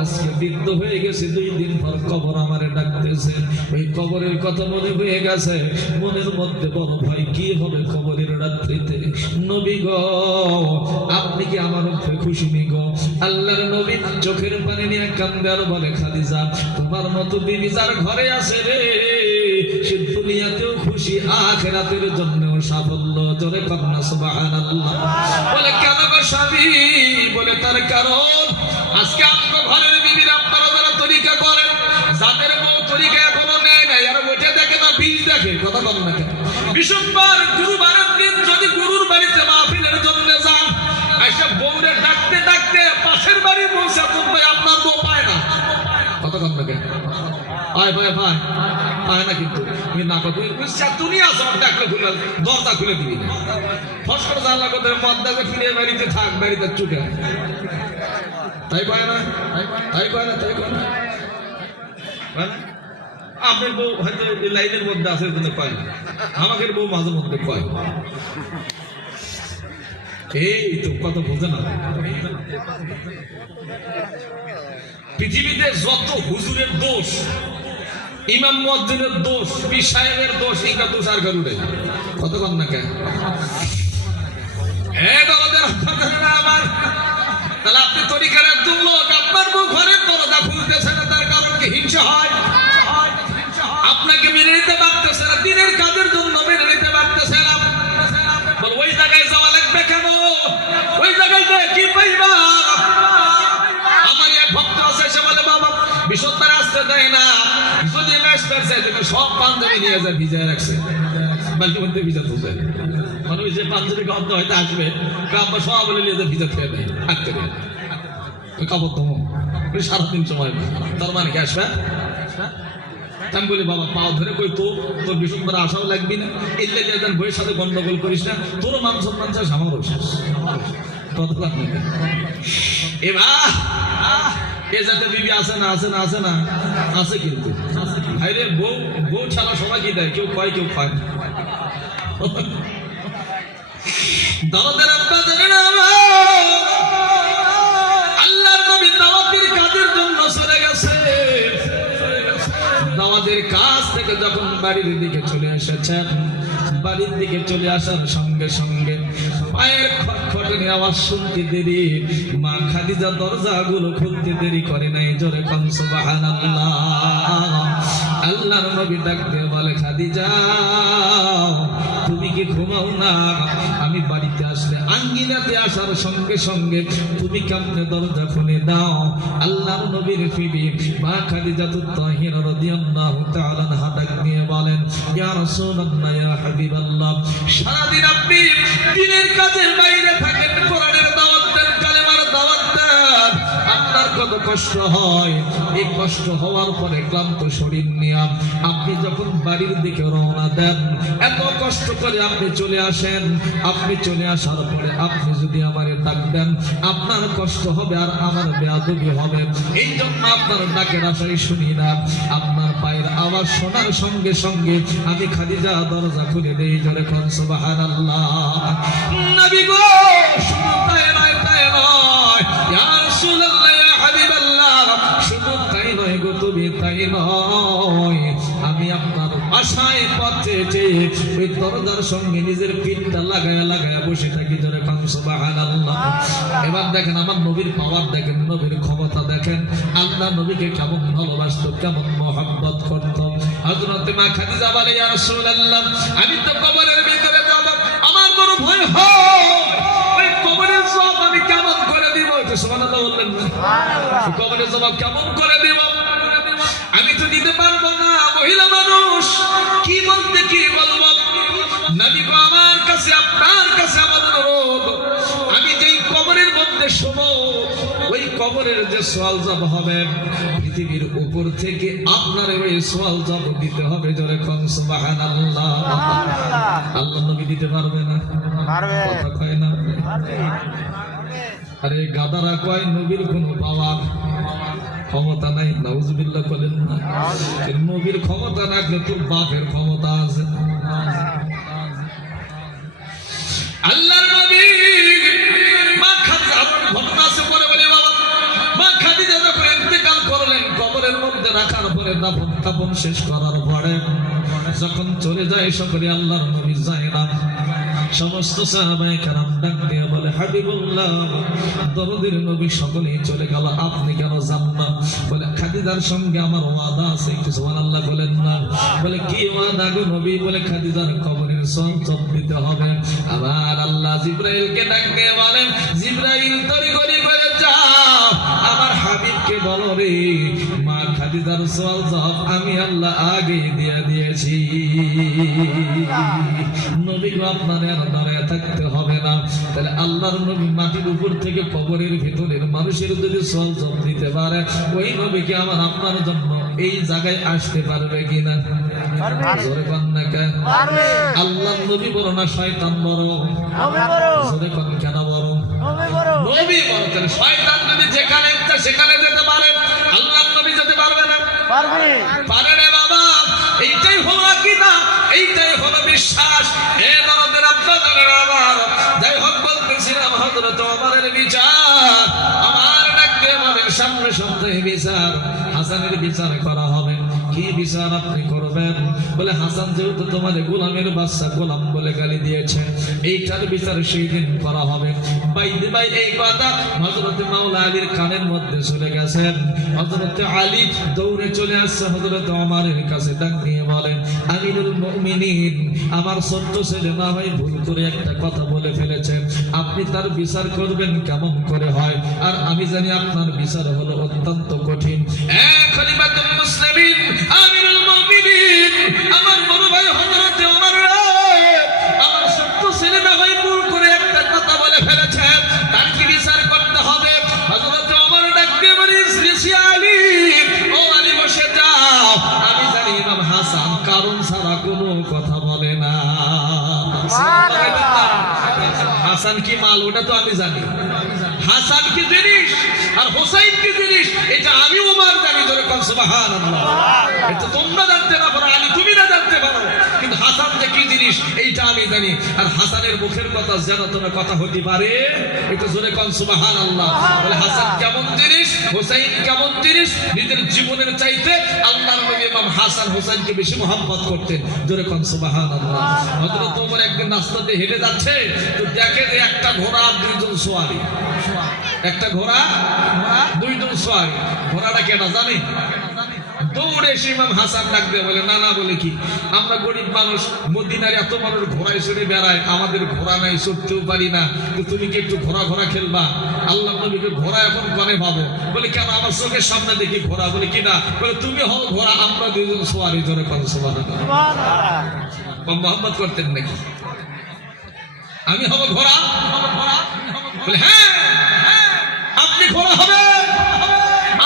আজকে বৃদ্ধ হয়ে গেছে, 2 দিন পর কবর আমারে ডাকতেছে। ওই কবরের কথা মনে হয়ে গেছে, মনের মধ্যে বড় ভয়, কি হবে কবরের রাত্রিতে। নবী গো, আপনি কি আমার উপরে খুশি নি গো? আল্লাহর নবী চোখের পানি নিয়ে কান্দে আর বলে, খাদিজা, তোমার মতো বিবি যার ঘরে আছে রে, সে দুনিয়াতেও খুশি, আখিরাতের জন্যও সাফল্য। জোরে কন্যা সুবহানাল্লাহ। বলে, কেন গো স্বামী? বলে, তার কারণ আজকে আপনার ঘরের বিবির আপনারা যারা তরিকা করেন, যাদের বউ তরিকা এখনো নেয় নাই, আর ওইটা দেখে না, বীজ দেখে। কথা বল না কেন? বিশুদ্ধবার গুরুবারের দিন যদি গুরুর বাড়িতে মাহফিলের জন্য যান, এসে বউরে ডাকতে ডাকতে পাশের বাড়ির বলছে, আপনার বউ পায় না। কথা বল না কেন? পায় পায় পায় পায় না, কিন্তু তুমি না কথা তুমি আসো, ডাকলে খুলে দরজা খুলে দিবি না। ফস করে জানলা কথা মদ দেখে ফিরে বাড়িতে থাক, বাড়িতে চুকে। তাই পায় না, তাই পায় না, তাই পায় না। আপনার বউ হয়তো এই লাইনের মধ্যে আছে, পায় না। আমাদের বউ মাঝে মধ্যে পায়। এই তো কত বোঝে না। পৃথিবীতে যত হুজুরের দোষ, ইমাম মুয়াজ্জিনের দোষ, পীর সাহেবের দোষ, ইনকা দোষ আর কারুরে কত কম না কেন? আমার তাহলে আপনি তরিকার একজন লোক, আপনার ঘরের দরজা খুলতেছে না, তার কারণ কি হিংসা হয়? আপনাকে মেনে নিতে পারতেছে না, দিনের কাজের জন্য মেনে নিতে পারতেছে না, ওই জায়গায় যাওয়া লাগবে কেন? ওই জায়গায় কি পাইবা? আমার এক ভক্ত আছে, সে বলে বাবা বিশুদ্ধ আসতে দেয় না, যদি ম্যাচ পেয়েছে সব পাঞ্জাবি নিয়ে যায় ভিজায় রাখছে, বালতি মধ্যে ভিজা তুলছে, মানে ওই যে পাঞ্জাবি গন্ধ হয়তো আসবে, কাপড় সব বলে নিয়ে যায় ভিজা খেয়ে দেয় হাঁটতে দেয় কাপড় তো সারাদিন সময়, তার মানে কি আসবে? আমি বলি বাবা পাও ধরে কই তো তোর বিশুদ্ধ আশাও লাগবি না, এলে যে বইয়ের সাথে গন্ডগোল করিস না, তোরও মান সম্মান চাস, আমারও শেষ। কত লাগবে এবার এ জাতীয় বিবি আছে না? আছে না? আছে না? আছে কিন্তু ভাইরে বউ, বউ ছাড়া সবাই কি দেয়, কেউ কয় কেউ খায়। দাওয়াতের আব্বা জানে না, আল্লাহর নবী দাওয়াতের কাজের জন্য চলে গেছে, দাওয়াতের কাজ থেকে যখন বাড়ির দিকে চলে এসেছেন, বাড়ির দিকে চলে আসার সঙ্গে সঙ্গে পায়ের খটখটানি আওয়াজ শুনতে দেরি, মা খাদিজা দরজাগুলো খুলতে দেরি করে নাই, জোরে কোন সুবহানাল্লাহ। আল্লাহর নবী ডাক দিয়ে বলে খাদিজা তুমি কি ঘুমাও না? আমি বাড়িতে আসলে আঙ্গিনাতে আসার সঙ্গে সঙ্গে তুমি কেমনে দরজা খুলে দাও। আল্লাহর নবীর বিবি মা খাদিজাতুত তাহিরা রাদিয়াল্লাহু তাআলা আনহা ডাক দিয়ে বলেন ইয়া রাসূলুল্লাহ ইয়া হাবিবাল্লাহ, সারাদিন আপনি দিনের কাজের বাইরে থাকেন, কোরআনের দাওয়াত দেন, কালেমার দাওয়াত দেন, আপনার কত কষ্ট হয়। এই কষ্ট হওয়ার পরে ক্লান্ত শরীর নিয়ে আপনি যখন বাড়ির দিকে রওনা দেন, এত কষ্ট করে আপনি চলে আসেন, আপনি চলে আসার পরে আপনি যদি আমারে ডাক দেন, আপনার কষ্ট হবে আর আমার বেয়াদবি হবে, এই জন্য আপনার ডাকের আশাই শুনি না। আপনার পায়ের আওয়াজ শোনার সঙ্গে সঙ্গে আমি খাদিজা দরজা খুলে দেই, জোরে কোন সুবহানাল্লাহ। নবী গো শুধু তাই নয়, তাই নয়, ইয়া রাসূলুল্লাহ ইয়া হাবিবাল্লাহ, শুধু তাই নয় গো, তুমি তাই নয়, আমি আপনার আশায় পথে যে ওই দরজার সঙ্গে নিজের পিঠটা লাগায়া লাগায়া বসে থাকি, জোরে কোন সুবহানাল্লাহ। এবার দেখেন আমার নবীর পাওয়ার দেখেন, নবীর ক্ষমতা দেখেন, আল্লাহ নবীকে কেমন ভালোবাসতো, কেমন মহব্বত করত। হযরত মা খাদিজা বলে ইয়া রাসূলুল্লাহ আমি তো কবরের ভিতরে যাব, আমার বড় ভয় হয়, ওই কবরের জবাব আমি কেমন করে দিব? সুবহানাল্লাহ বললেন না? সুবহানাল্লাহ। কবরের জবাব কেমন করে দিব? আমি তো দিতে পারবো না, মহিলা মানুষ, কি বলতে কি বলবো? নবী গো আমার কাছে আপনার কাছে আমার অনুরোধ, আমি যেই কবরের মধ্যে শোবো, ওই কবরের যে সওয়াল জবাব হবে, পৃথিবীর উপর থেকে আপনার ওই সওয়াল জবাব দিতে হবে, জোরে কোন সুবহানাল্লাহ। আল্লাহ নবী দিতে পারবে না? পারবে। কথা কয় না? পারবে। আরে গাদারা কয় নবীর কোনো পাওয়ার ক্ষমতা নাই, নাউজুবিল্লাহ বলেন না। নবীর ক্ষমতা রাখলে তোর বাপের ক্ষমতা আছে। আল্লাহর নবী মা খাদিজা ঘটনা আছে বলে বলে বাবা, মা খাদিজা যখন ইন্তেকাল করলেন, কবরের মধ্যে রাখার পরে দাফন কাফন শেষ করার পরে যখন চলে যায় সকলে, আল্লাহর নবী যায় না, সমস্ত সাহাবায়ে কেরাম ডাক দিয়ে বলে হাবিবুল্লাহ দরদের নবী সকলেই চলে গেল, আপনি কেন যান না? বলে খাদিজার সঙ্গে আমার ওয়াদা আছে, একটু সুবহানাল্লাহ বলেন না। বলে কি ওয়াদা গো নবী? বলে খাদিজার কবরের সওয়াব দিতে হবে। আবার আল্লাহ জিবরাইলকে ডাক দিয়ে বলেন জিবরাইল তড়িঘড়ি করে যাও, আমার হাবিবকে বলো রে মা খাদিজার সওয়াব আমি আল্লাহ আগে দিয়ে দিয়েছি। নবী গো আপনার দাঁড়ায় থাকতে হবে না। তাহলে আল্লাহর নবী মাটির উপর থেকে কবরের ভিতরের মানুষের যদি সওয়াব দিতে পারে, ওই নবীকে আমার আপনার জন্য এই জায়গায় আসতে পারবে কিনা? জোরে কোন না কেন? আল্লাহর নবী বড় না শয়তান বড়? জোরে কোন কেন বড়? নবী বড়। তাহলে শয়তান যদি যেখানে ইচ্ছা সেখানে যেতে পারে, আল্লাহর নবী যেতে পারবে না? পারবে। পারে রে বাবা, এইটাই হলো আকীদা, এইটাই হলো বিশ্বাস। এ দরদের আপনাদের আমার যাই হোক বলতেছিলাম বলে হাসান যেহেতু তোমার গোলামের বাচ্চা গোলাম বলে গালি দিয়েছে, এইটার বিচার সেই দিন করা হবে। ভাই এই কথা হযরত মাওলা আলীর কানের মধ্যে চলে গেছেন। হযরত আলী দৌড়ে চলে আসছে হযরত ওমরের কাছে, ডাক দিয়ে বলেন, আমিরুল মুমিনিন, আমার ছোট্ট ছেলে না হয় ভুল করে একটা কথা বলে ফেলেছে, আপনি তার বিচার করবেন কেমন করে হয়? আর আমি জানি আপনার বিচার হলো অত্যন্ত কঠিন। খলিফাতুল মুসলিমিন, আমিরুল মুমিনিন, আমার বড় ভাই হযরত ওমর, আমার ছোট্ট ছেলে না হয় ভুল করে একটা কথা বলে ফেলেছে, তার কি বিচার করতে হবে? হযরত ওমর ডাক দিয়ে বলেন, আলী, ও আলী বসে যাও, আমি জানি ইমাম হাসান কারণ ছাড়া কোনো কথা বলে না। হাসান কি মাল ওটা তো আমি জানি, হাসান কি জিনিস আর হোসাইন কি জিনিস এটা আমি ওমর জানি। ধরে কোন সুবহানাল্লাহ, এটা তোমরা জানতে না পারো, আলী তুমি না জানতে পারো, কিন্তু হাসান যে কি জিনিস এইটা আমি জানি। আর হাসানের মুখের কথা যেন তোর কথা হতে পারে, এটা জোরে কোন সুবহানাল্লাহ। বলে হাসান কেমন জিনিস, হোসাইন কেমন জিনিস, নিজের জীবনের চাইতে আল্লাহর নবী ইমাম হাসান হোসেনকে বেশি মহব্বত করতেন। জোরে কোন সুবহানাল্লাহ। হযরত ওমর একদিন রাস্তাতে হেঁটে যাচ্ছে, তো দেখে যে একটা ঘোড়া আর দুইজন সওয়ারি, একটা ঘোড়া দুইজন সওয়ারি। ঘোড়াটা কেটা জানে? দৌড়ে এসে ইমাম হাসান ডাক দিয়ে বলে, না না, বলে কি, আমরা গরিব মানুষ, মদিনার এত মানুষ ঘোড়ায় চড়ে বেড়ায়, আমাদের ঘোড়া নাই, চড়তেও পারি না, তো তুমি কি একটু ঘোড়া খেলবা? আল্লাহ নবীকে ঘোড়া এখন কনে পাবো? বলে কেন, আমার চোখের সামনে দেখি ঘোড়া। বলে কি না? বলে তুমি হও ঘোড়া, আমরা দুইজন সওয়ারি। ধরে পাবো সুবহানাল্লাহ। মোহাম্মদ করতেন নাকি আমি হব ঘোড়া? বলে হ্যাঁ, আপনি ঘোড়া হবে,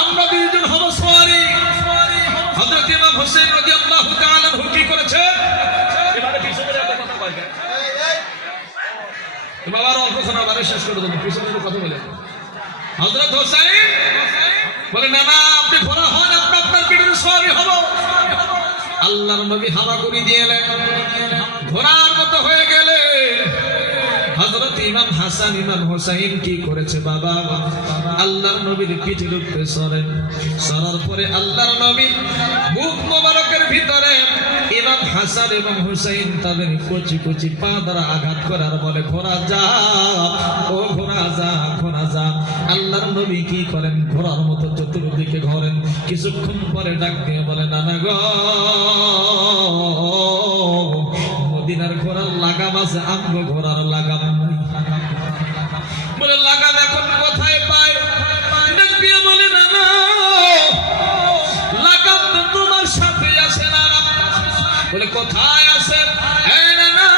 আমরা দুইজন হব সওয়ারি। হযরত ইমাম হোসেন রাদিয়াল্লাহু তাআলা আনহু কি করেছে? এবারে পিছনে একটা কথা কয়, বাবার অল্প শোনা, বারে শেষ করে দেবো, পিছনে কথা বলে। হযরত হোসেন বলে, না না, আপনি ঘোড়া হন, আমরা আপনার পিঠের সওয়ারি হব। আল্লাহর নবী হাওয়া করে দিলেন, ঘোড়ার মতো হয়ে গেলে। হযরত ইমাম হাসান ইমাম হোসেন কি করেছে? বাবা আল্লাহর নবীর পিঠের উপরে সরেন, সরার পরে আল্লাহর নবী মুখ মোবারকের ভিতরে ইমাম হাসান এবং হোসেন তাদের কচি কচি পা দ্বারা আঘাত করার বলে, ঘোড়া যা, ও ঘোড়া যা, ঘোড়া যা। আল্লাহর নবী কি করেন? ঘোড়ার মতো চতুর্দিকে ঘোরেন। কিছুক্ষণ পরে ডাক দিয়ে বলে, নানা গো, মদিনার ঘোড়ার লাগাম আছে, আমগো ঘোড়ার লাগাম নাই। বলে লাগাম এখন কোথায় পায়? ডাক দিয়ে বলে, না না, লাগাম তো তোমার সাথে আছে না। বলে কোথায় আছে? না না,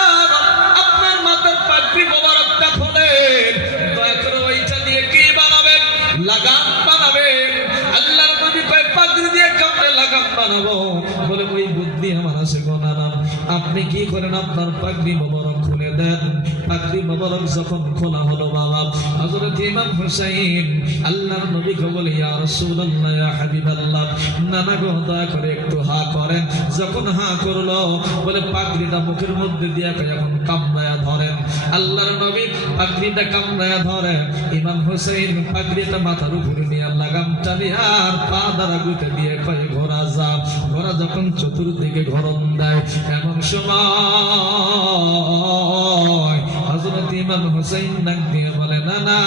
আপনার মাথার পাগড়ি মোবারকটা খোলেন, দয়া করে ওইটা দিয়ে কি বানাবেন? লাগাম বানাবেন। আল্লাহর নবী কয়, পাগড়ি দিয়ে কেমনে লাগাম বানাবো? বলে ওই বুদ্ধি আমার আছে গো নানা, আপনি কি করেন, আপনার পাগড়ি মোবারক খুলে দেন। পাগড়ি মোবারক যখন খোলা হলো বাবা, হযরত ইমাম হোসেন আল্লাহর নবীকে বলে, ইয়া রাসূলুল্লাহ, ইয়া হাবিবাল্লাহ, নানা গো দয়া করে একটু হা করেন। যখন হা করলো, বলে পাগড়িটা মুখের মধ্যে দিয়া এখন কামড়ায়া ধরেন। আল্লাহর নবী পাগড়িটা কামড়ায়া ধরে, ইমাম হোসেন পাগড়িটা মাথার উপরে নিয়ে লাগামটা নিয়ে আর পা দ্বারা গুঁতে দিয়ে কয়, ঘোড়া যা। ঘোড়া যখন চতুর্দিকে ঘরণ দেয়, এমন সময় হযরত ইমাম হোসেন ডাক দিয়ে বলে, না না,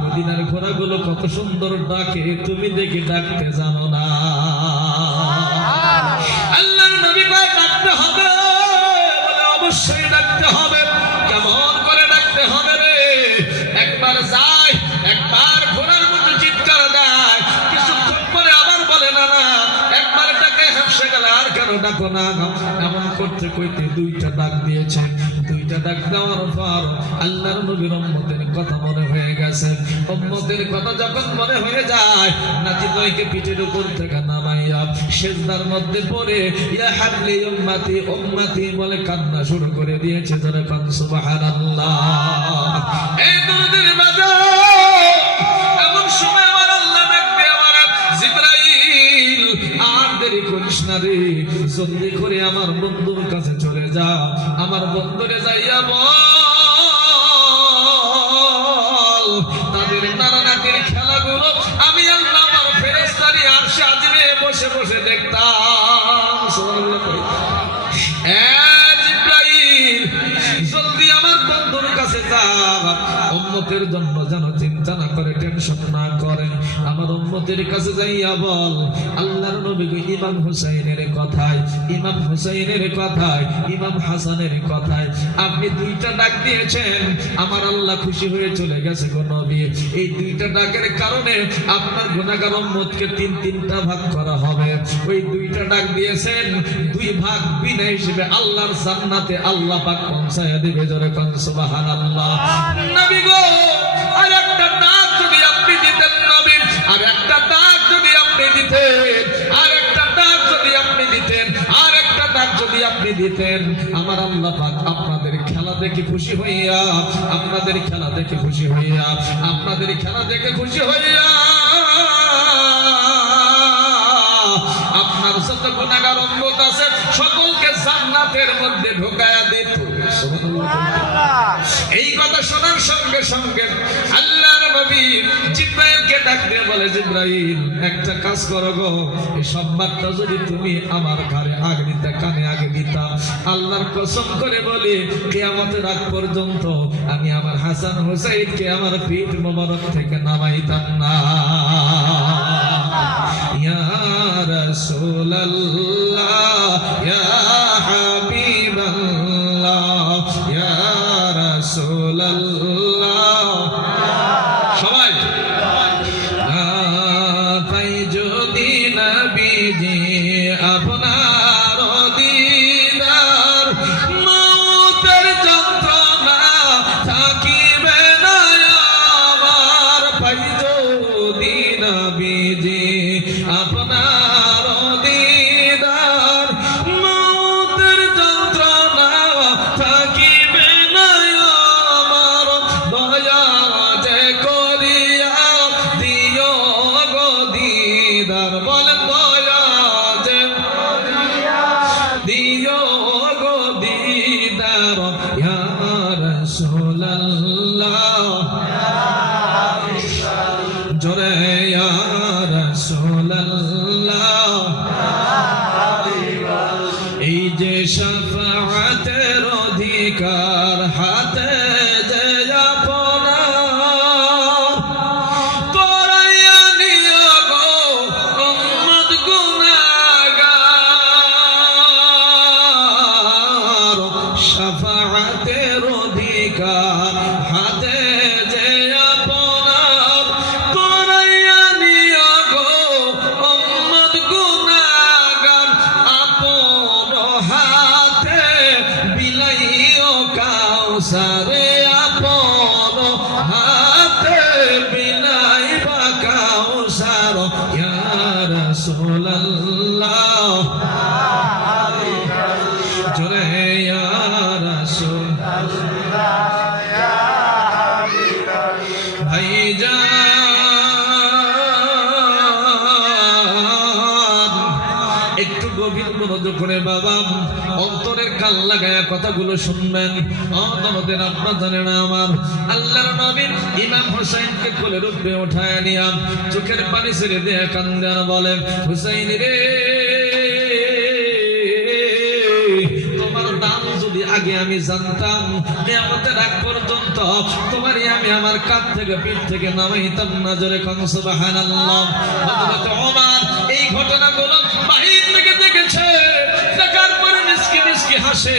মদিনার ঘোড়াগুলো কত সুন্দর ডাকে, তুমি দেখি ডাকতে জানো না। আল্লাহর নবী কয়, ডাকতে হবে। বলে অবশ্যই ডাকতে হবে। কেমন করে ডাকতে হবে রে? একবার যায়, একবার ঘোড়ার মতো চিৎকার দেয়, কিছুক্ষণ পরে আবার বলে, না না, একবার ডাকে হেসে গেল, আর কেন ডাকো না? এমন করতে করতে দুইটা ডাক দিয়েছে। দুইটা ডাক দেওয়ার পর আল্লাহর নবীর উম্মতের কথা মনে হয়ে গেছে। উম্মতের কথা যখন মনে হয়ে যায়, নাতি দয়কে পিঠের উপর থেকে নামাইয়া সিজদার মধ্যে পড়ে ইয়া হাবলি উম্মতি উম্মতি বলে কান্না শুরু করে দিয়েছে। যারা কান সুবহানাল্লাহ। এই দুরুদের বাজার এমন সময় আমার আল্লাহ ডাকবে, আমার জিবরাইল, আর দেরি করিস না রে, জলদি করে আমার বন্ধুর কাছে চলে যা। আমার বন্ধুরে যাইয়া বল, তাদের নানা নাতির খেলাগুলো আমি আল্লাহ আমার ফেরেশতা দিয়ে আরশে আজিমে বসে বসে দেখতাম। জলদি আমার বন্ধুর কাছে যাও, উম্মতের জন্য যেন চিন্তা না করে, টেনশন না করে। আমার উম্মতের কাছে যাইয়া বল আল্লাহর নবী ইমাম হুসাইনের কথায়, ইমাম হুসাইনের কথায়, ইমাম হাসানের কথায় আপনি দুইটা ডাক দিয়েছেন, আমার আল্লাহ খুশি হয়ে চলে গেছে গো নবী। এই দুইটা ডাকের কারণে আপনার গুনাহগার উম্মতকে তিনটা ভাগ করা হবে। ওই দুইটা ডাক দিয়েছেন, দুই ভাগ বিনা হিসেবে আল্লাহর জান্নাতে আল্লাহ পাক পৌঁছায়া দিবে। জোরে কোন সুবহানাল্লাহ। নবী গো আর একটা ডাক যদি আপনি দিতেন নবী, আর একটা ডাক যদি আপনি দিতেন, আর একটা ডাক যদি আপনি দিতেন, আর একটা ডাক যদি আপনি দিতেন, আমার আল্লাহ পাক আপনাদের খেলা দেখে খুশি হইয়া, আপনাদের খেলা দেখে খুশি হইয়া, আপনাদের খেলা দেখে খুশি হইয়া আপনার যত গুনাহগার উম্মত আছে সকলকে জান্নাতের মধ্যে ঢোকায়া দিত। এই কথা শোনার সঙ্গে সঙ্গে আল্লাহর নবী জিবরাইলকে ডাক দিয়ে বলে, জিবরাইল একটা কাজ করো গো, এই সংবাদটা যদি তুমি আমার ঘরে আগে দিতে, কানে আগে দিতা, আল্লাহর কসম করে বলি কিয়ামতের আগ পর্যন্ত আমি আমার হাসান হুসাইনকে আমার পিঠ মোবারক থেকে নামাইতাম না। ইয়া রাসূলুল্লাহ ইয়া হাবিবাল্লাহ ইয়া রাসূলুল্লাহ। সবাই তাই যদি নবীজি আপনার দিদার, মওতের যন্ত্রণা থাকিবে না আমার। তাই যদি নবীজি আপনার দিদার, মওতের যন্ত্রণা থাকিবে না আমার। দয়া যে করিয়া দিও গো দিদার, বলেন দয়া যে দিও গো দিদার। ইয়া রাসূলুল্লাহ জোরে ইয়া রাসূলুল্লাহ। এই যে শাফাআতের অধিকার হাতে যে আপনার, করাইয়া নিও গো উম্মত গুনাহগার। শাফাআতের অধিকার হাতে যে আপনার, করাইয়া নিও গো উম্মত গুনাহগার। আপন হাতে বিলাইও কাউসারে, আপন হাতে বিলাইবা কাউসার। ইয়া রাসূলুল্লাহ জোরে ইয়া রাসূল ভাইজান, একটু গভীর মনোযোগ করে বাবা অন্তরের কান লাগায়া কথাগুলো শুনবেন। অন্তরের আপনারা জানেন আমার আল্লাহর নবী ইমাম হুসাইনকে কোলের উপরে উঠায় নিয়া চোখের পানি ছেড়ে দিয়ে কান্দেন, বলেন হুসাইন রে, তোমার দাম যদি আগে আমি জানতাম, কিয়ামতের আগ পর্যন্ত তোমারই আমি আমার কাঁধ থেকে পিঠ থেকে নামাইতাম না। জোরে কোন সুবহানাল্লাহ। হযরত ওমর এই ঘটনাগুলো বাহির থেকে দেখেছে, দেখার পরে মিসকি মিসকি হাসে,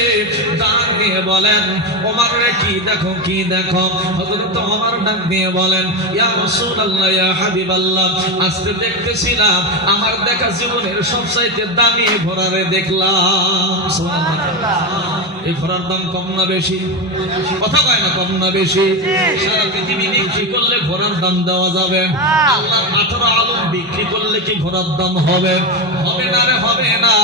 ডাক দিয়ে বলেন ওমর রে কি দেখো কি দেখো। হযরত ওমর ডাক দিয়ে বলেন ইয়া রাসূলুল্লাহ ইয়া হাবিবাল্লাহ, আজকে দেখতেছিলাম আমার দেখা জীবনের সবচাইতে দামি ঘোড়ারে দেখলাম। সুবহানাল্লাহ। এই ঘোড়ার দাম কম না বেশি? কথা কয় না কম না বেশি? সারা পৃথিবী বিক্রি করলে ঘোড়ার দাম দেওয়া যাবে? আল্লাহর 18 আলম বিক্রি করলে কি ঘোড়ার দাম হবে? হবে না রে, হবে না।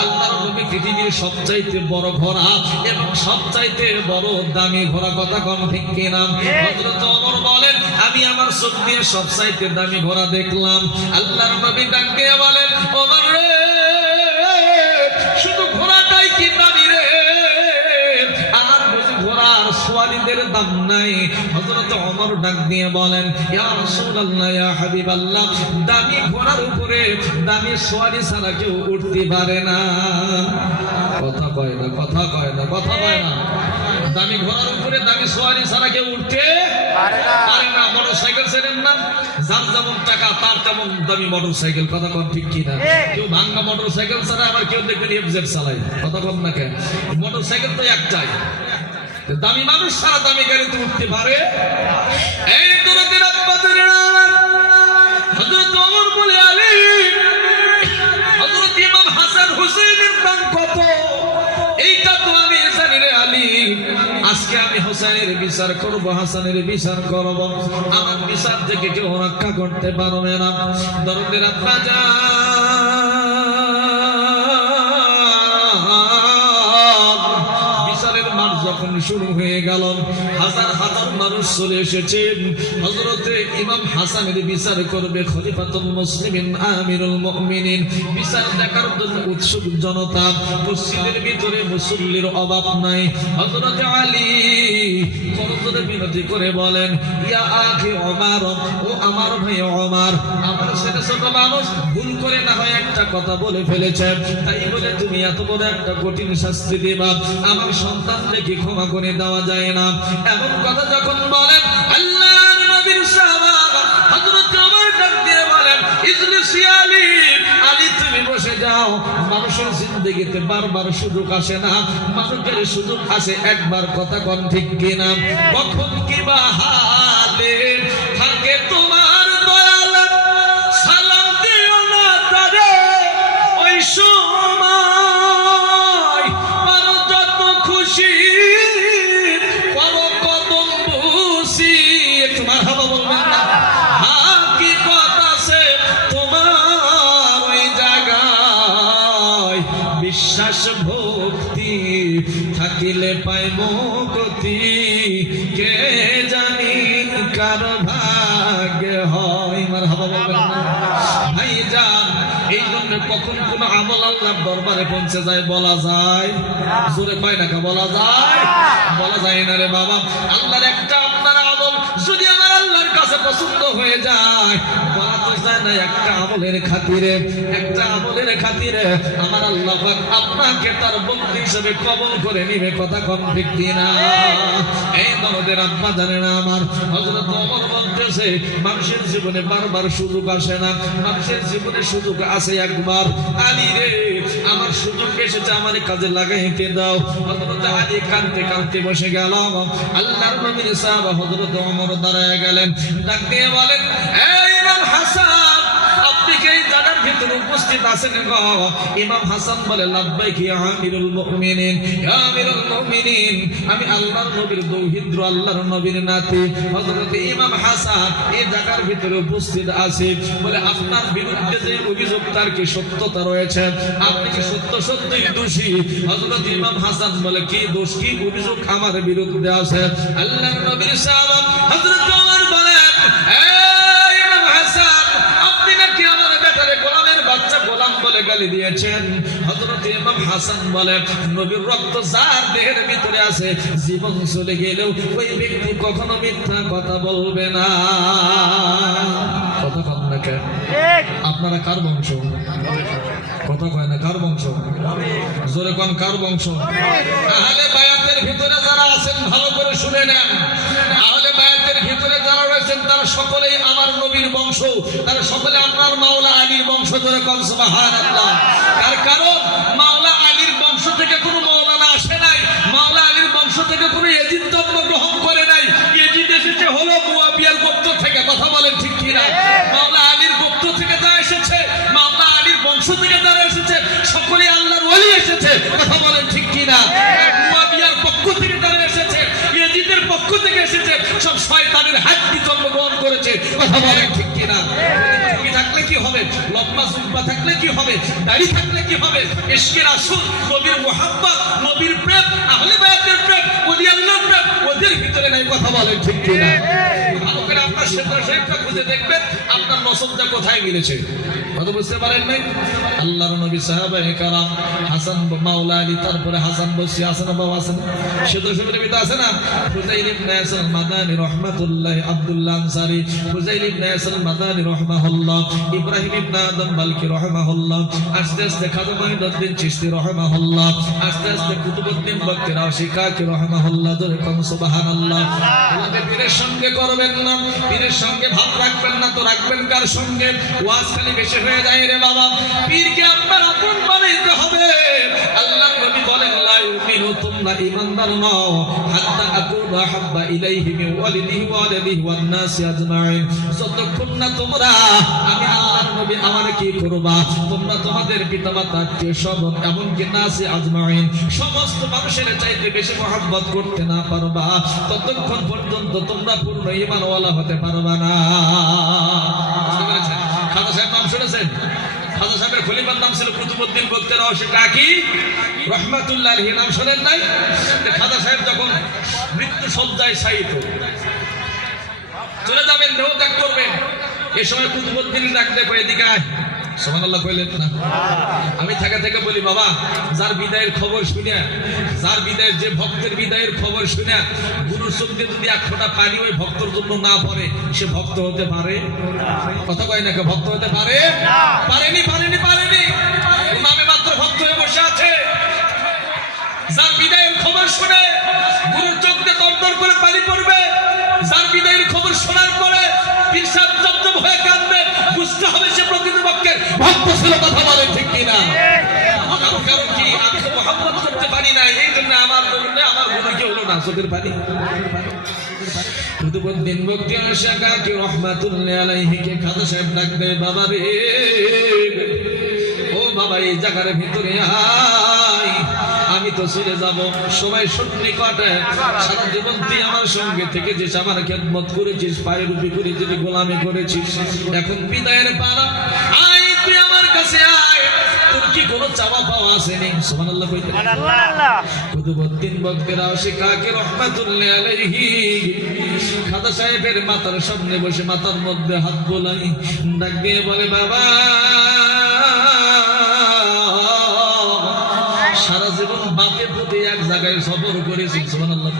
আল্লাহর নবী পৃথিবীর সবচাইতে বড় ঘোড়া এবং সবচাইতে বড় দামি ঘোড়া, কথা কোন ঠিক কিনা? হযরত ওমর বলেন আমি আমার চোখ দিয়ে সবচাইতে দামি ঘোড়া দেখলাম। আল্লাহর নবী ডাক দিয়ে বলেন ওমর রে, শুধু ঘোড়াটাই কি দামি রে? আর বুঝি ঘোড়ার সোয়ালিদের নাম নাই। হযরত ওমর ডাক দিয়ে বলেন, ইয়া রাসূলুল্লাহ, ইয়া হাবিবাল্লাহ, দামি ঘোড়ার উপরে দামি সওয়ারি ছাড়া কেউ উঠতে পারে না। কথা কয় না, কথা কয় না, কথা কয় না। দামি ঘোড়ার উপরে দামি সওয়ারি ছাড়া কেউ উঠতে পারে না। মোটরসাইকেল ছেড়েন না, যার যেমন টাকা তার তেমন দামি মোটরসাইকেল। কথা কন ঠিক কিনা? কেউ ভাঙ্গা মোটরসাইকেল ছাড়া, আবার কেউ দেখবেন এফজেড চালায়। কথা কন না কেন? মোটরসাইকেল তো একটাই। দামি মানুষ সারা দামি গাড়িতে উঠতে পারে। এই দরদের আব্বাদের হযরত ওমর বলে, আলী, হযরত ইমাম হাসান হুসাইনের দাম কত? এইটা তো আমি জানি রে আলী। আজকে আমি হোসেনের বিচার করব, হাসানের বিচার করব। আমার বিচার থেকে কেউ রক্ষা করতে পারবে না। দরদের আব্বা যখন শুরু হয়ে গেল, হাজার হাজার মানুষ চলে এসেছেন। হযরতে ইমাম হাসানের বিচার করবে খলিফাতুল মুসলিমিন আমিরুল মুমিনিন। বিচার দেখার জন্য উৎসুক জনতা। মসজিদের ভিতরে মুসল্লির অভাব নাই। হযরত আলী করজোরে বিনতি করে বলেন, ইয়া আখি ওমর, ও আমার ভাই ওমর, আমার ছেলে ছোট মানুষ ভুল করে না হয় একটা কথা বলে ফেলেছে, তাই বলে তুমি এত বড় একটা কঠিন শাস্তি দিবা? আমার সন্তান দেখি ক্ষমা করে দেওয়া যায় না। এমন কথা যখন বলেন, আল্লাহর নবীর সাহাবা হযরত ওমর ডাক দিয়ে বলেন, ইজলিস ইয়া আলী, আলী তুমি বসে যাও। মানুষের জিন্দেগিতে বারবার সুযোগ আসে না, মানুষের সুযোগ আসে একবার। কথা কোন ঠিক কিনা? কখন কি বা হালে থাকে তোমার দয়াল, সালাম দিও না তারে ওই সময়। পারো যত খুশি পারো কদম বুঝি। একটু মারহাবা বলবেন না? হাকিকত আছে তোমার ওই জায়গায়, বিশ্বাস ভক্তি থাকিলে পাইব গতি। কে জানি কার ভাগ্যে হয়। মারহাবা বলবেন না? ভাইজান, এই জন্য কখন কোন আমল আল্লাহর দরবারে পৌঁছে যায় বলা যায়? জোরে কয় না কে? বলা যায়? বলা যায় না রে বাবা। আল্লাহর একটা আপনার আমল যদি আমার আল্লাহর কাছে পছন্দ হয়ে যায়, বলা তো যায় না। একটা আমলের খাতিরে, একটা আমলের খাতিরে আমার আল্লাহ পাক আপনাকে তার বন্ধু হিসেবে কবুল করে নিবে। কথা কম ঠিক কিনা? এই দরদের আব্বা জানে না আমার হযরত ওমর বলতেছে, মানুষের জীবনে বারবার সুযোগ আসে না, মানুষের জীবনে সুযোগ আসে একবার। আলী রে, আমার সুযোগ এসেছে, আমার কাজে লাগাইতে দাও। হযরত আলী কাঁদতে কাঁদতে বসে গেল। আল্লাহর নবীর সাহাবা হযরত ওমর দাঁড়ায় গেলেন, ডাক দিয়ে বলেন, এই ইমাম হাসান, আপনি কি এই জায়গার ভিতরে উপস্থিত আছেন গো? ইমাম হাসান বলে, লাব্বাইক ইয়া আমিরুল মুমিনিন, ইয়া আমিরুল মুমিনিন, আমি আল্লাহর নবীর দৌহিত্র, আল্লাহর নবীর নাতি হযরত ইমাম হাসান এই জায়গার ভিতরে উপস্থিত আছে। বলে, আপনার বিরুদ্ধে যে অভিযোগ তার কি সত্যতা রয়েছে? আপনি কি সত্য সত্যই দোষী? হযরত ইমাম হাসান বলে, কি দোষ, কি অভিযোগ আমার বিরুদ্ধে আছে? আল্লাহর নবীর সাহাবা হযরত ওমর বলেন, এই ইমাম হাসান, আপনি নাকি আমার বেটারে গোলামের বাচ্চা গোলাম বলে গালি দিয়েছেন। হযরত ইমাম হাসান বলে, নবীর রক্ত যার দেহের ভিতরে আছে, জীবন চলে গেলেও ওই ব্যক্তি কখনো মিথ্যা কথা বলবে না। কথা কন না কেন? আপনারা কার বংশ? কথা কয় না, কার বংশ? জোরে কোন কার বংশ? আহলে বায়াতের ভিতরে যারা আছেন ভালো করে শুনে নেন। আহলে বায়াতের ভিতরে যারা রয়েছেন তারা সকলেই আমার নবীর বংশ, তারা সকলে আপনার মাওলা আলীর বংশ। জোরে কোন সুবহানাল্লাহ। তার কারণ মাওলা আলীর বংশ থেকে কোনো মাওলানা আসে নাই, মাওলা আলীর বংশ থেকে কোনো এজিদ জন্ম গ্রহণ করে নাই। এজিদ এসেছে হলো মুয়াবিয়ার গোত্র থেকে। কথা বলেন ঠিক কিনা? মাওলা আলীর গোত্র থেকে যা এসেছে, মাওলা আলীর বংশ থেকে যারা এসেছে, সকলে আল্লাহর ওলি এসেছে। কথা বলেন ঠিক কিনা? মুয়াবিয়ার পক্ষ থেকে যারা এসেছে, এজিদের পক্ষ থেকে এসেছে, সব শয়তানের হাত দিয়ে জন্মগ্রহণ করেছে। কথা বলেন ঠিক কিনা? থাকলে কি হবে? লম্বা জুব্বা থাকলে কি হবে? দাড়ি থাকলে কি হবে? ইশকে রাসূল, নবীর মুহাব্বত, নবীর প্রেম, আহলে বায়াতের প্রেম, ওলি আল্লাহর প্রেম ওদের ভিতরে নাই। কথা বলেন ঠিক কিনা? ভালো করে আপনার সেটা খুঁজে দেখবেন আপনার নসবটা কোথায় মিলেছে। কথা বুঝতে পারেন নাই? আল্লাহর নবী সাহাবায়ে কেরাম হাসান মাওলা আলী, তারপরে হাসান বসরি, হাসান বাবা হাসান শুধু শুধু বিদা আছে না, ফুজাইল ইবনে হাসান মাদানী রাহমাতুল্লাহ, আব্দুল্লাহ আনসারী, ফুজাইল ইবনে হাসান মাদানী রাহমাহুল্লাহ, ইব্রাহিম ইবনে আদম বালকি রাহমাহুল্লাহ, আস্তে আস্তে খাজা মঈনুদ্দিন চিশতি রাহমাহুল্লাহ, আস্তে আস্তে কুতুবউদ্দিন বক্তেরা শিকাকি রাহমাহুল্লাহ। দরকাম সুবহানাল্লাহ। আমাদের পীরের সঙ্গে করবেন না, পীরের সঙ্গে ভাব রাখবেন না, তো রাখবেন কার সঙ্গে? ওয়াজ খালি বেশি হয়ে যায় রে বাবা, পীরকে আপনার আপন বানাইতে হবে। আল্লাহর নবী বলেন লা ইউমিনু, তোমরা ঈমানদার নও হাত্তা আকুনা হাব্বা ইলাইহি মিন ওয়ালিদিহি ওয়া ওয়ালিদিহি ওয়ান নাসি আজমাইন, যতক্ষণ না তোমরা আমি আল্লাহর নবী আমার কি করবা, তোমরা তোমাদের পিতামাতা আত্মীয়-স্বজন এমনকি নাসি আজমাইন সমস্ত মানুষের চাইতে বেশি মহব্বত করতে না পারবা, ততক্ষণ পর্যন্ত তোমরা পূর্ণ ঈমানওয়ালা হতে পারবা না। বুঝতে পেরেছেন? খাজা সাহেব নাম শুনেছেন? খাজা সাহেবের খলিফার নাম ছিল কুতুবউদ্দিন বক্তেরা শিকাকি রাহমাতুল্লাহ আলাইহি, নাম শুনেন নাই? খাজা সাহেব যখন মৃত্যু সজ্জায় শায়িত চলে যাবেন, দেহ ত্যাগ করবেন, এই সময় কুতুবউদ্দিন ডাক দেখো এদিকে আয়। সুবহানাল্লাহ কইলেন না? আমি থেকে থেকে বলি বাবা, যার বিদায়ের খবর শুনে, যার বিদায়ের, যে ভক্তের বিদায়ের খবর শুনে গুরুর চোখ দিয়ে যদি এক ফোঁটা পানি ওই ভক্তর জন্য না পড়ে, সে ভক্ত হতে পারে? কথা কয় না, ভক্ত হতে পারে? পারেনি, পারেনি, পারেনি। ইমামে মাত্র ভক্ত হয়ে বসে আছে। যার বিদায়ের খবর শুনে গুরুর চোখ দিয়ে দরদর করে পানি পড়বে, যার বিদায়ের খবর শোনার পরে পীর সাহেব জবজব হয়ে কাঁদবে, বুঝতে হবে সে প্রকৃতপক্ষে ভক্ত ছিল। কথা বলে ঠিক কিনা? কারণ কি, আমি তো মহব্বত করতে পারি না, এই জন্য আমার গুরু কি হলো না চোখের পানি। কুতুবউদ্দিন বক্তিয়ার শিকাকি রাহমাতুল্লাহ আলাইহিকে খাজা সাহেব ডাক দেয়, বাবা রে, ও বাবা এই জায়গার ভিতরে আয়, আমি তো চলে যাব, সবাই সন্নি কাটে, সারা জীবন তুই আমার সঙ্গে থেকে যে আমার খেদমত করেছিস, পায়ের উপরে করেছিস, গোলামি করেছিস, এখন বিদায়ের পালা, আয় তুই আমার কাছে আয়, তোর কি কোনো চাওয়া পাওয়া আসেনি? সুবহানাল্লাহ কইতে কুতুবউদ্দিন বক্তেরা শিকাকি রাহমাতুল্লাহ আলাইহি খাজা সাহেবের মাথার সামনে বসে মাথার মধ্যে হাত বোলাই, ডাক দিয়ে বলে, বাবা সারা জীবন বাপের প্রতি এক জায়গায় সফর করেছি, সুবহানাল্লাহ,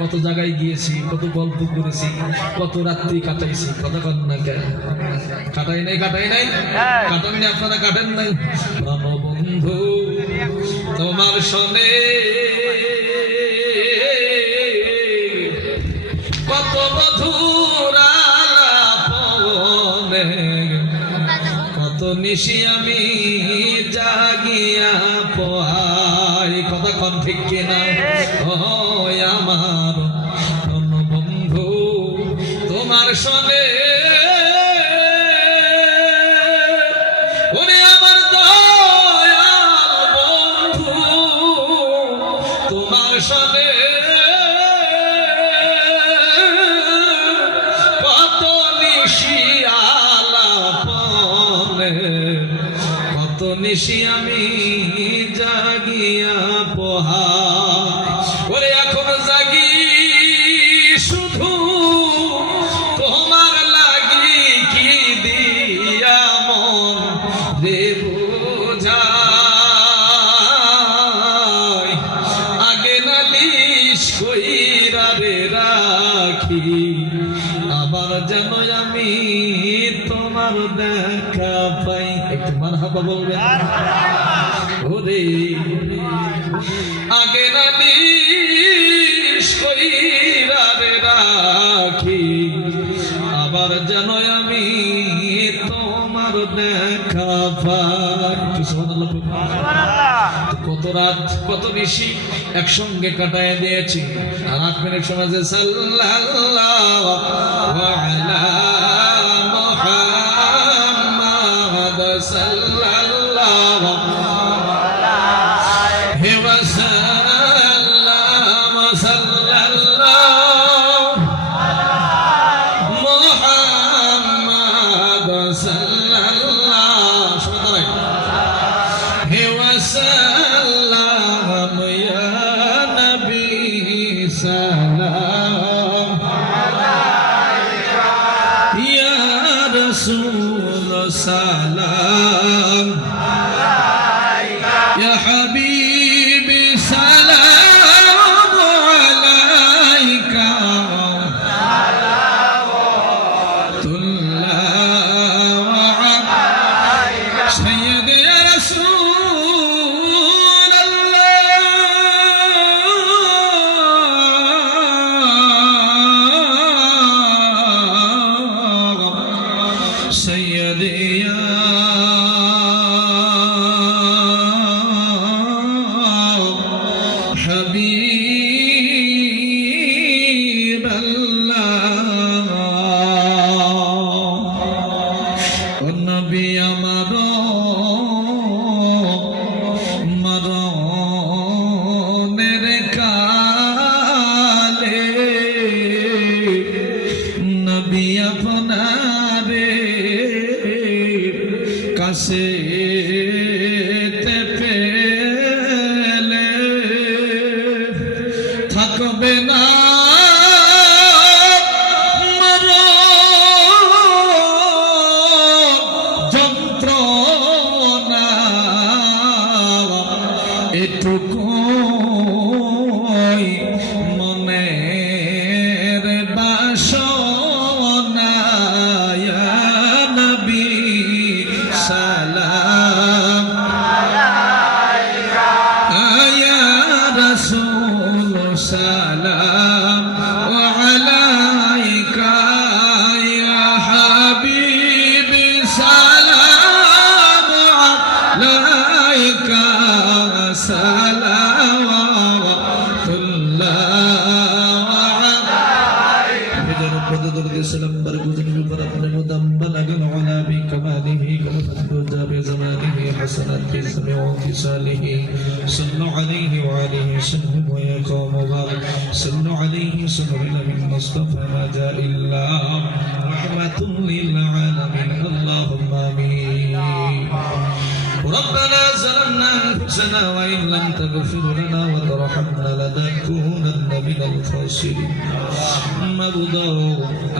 কত জায়গায় গিয়েছি, কত গল্প করেছি, কত রাত্রি কাটাইছি, কথা কন না কেন? কাটাই নাই, কাটাই নাই, কাটাননি, আপনারা কাটেন নাই। বন্ধু তোমার সনে কত মধুর আলাপনে, কত নিশি আমি জাগিয়া পোহাই, কথা কন ঠিক কিনা? ও আমার বন্ধু তোমার সনে, ওরে আমার দয়াল বন্ধু তোমার সনে কত নিশি আলাপনে, কত নিশি আমি জাগিয়া পোহাই, ওরে এখন জাগি শুধু তোমার লাগি, কি দিয়া মন রে বোঝাই, আগে নালিশ কইরা রে রাখি, আবার যেন আমি তোমার দেখা পাই। একটু মারহাবা বলবেন? ওরে আগে নালিশ কইরা রে রাখি, আবার যেন আমি তোমার দেখা পাই। কত রাত কত বেশি একসঙ্গে কাটায় দিয়েছি, আর 8 মিনিট সময় যে সাল্লাল্লাহু আলা মুহাম্মাদ সাল্লাল্লাহু আলাইহি ওয়াসাল্লাম, সাল্লাল্লাহু মুহাম্মাদ সাল্লাল্লাহু আলাইহি ওয়াসাল্লাম, ইয়া নবী সালাম হবে না যন্ত্রণা এটুকু মনের বাসনা ইয়া নবী সালাম আলাইকা ইয়া রাসূল সালাম আলাইকা ইয়া হাবিবি সালাম আলাইকা سلام برگزن بفرد مدام بلغ العلا بكماله كمفت بزمانه حسنات في سمع وانتصاله صلوا عليه وعليه وسلم ويقوم بارك صلوا عليه صلوا من مصطفى ما جاء إلا رحمة للعالمين اللهم آمين ربنا ظلمنا أنفسنا وإن لم تغفر لنا وترحمنا لنكونن من الخاسرين মাবুদা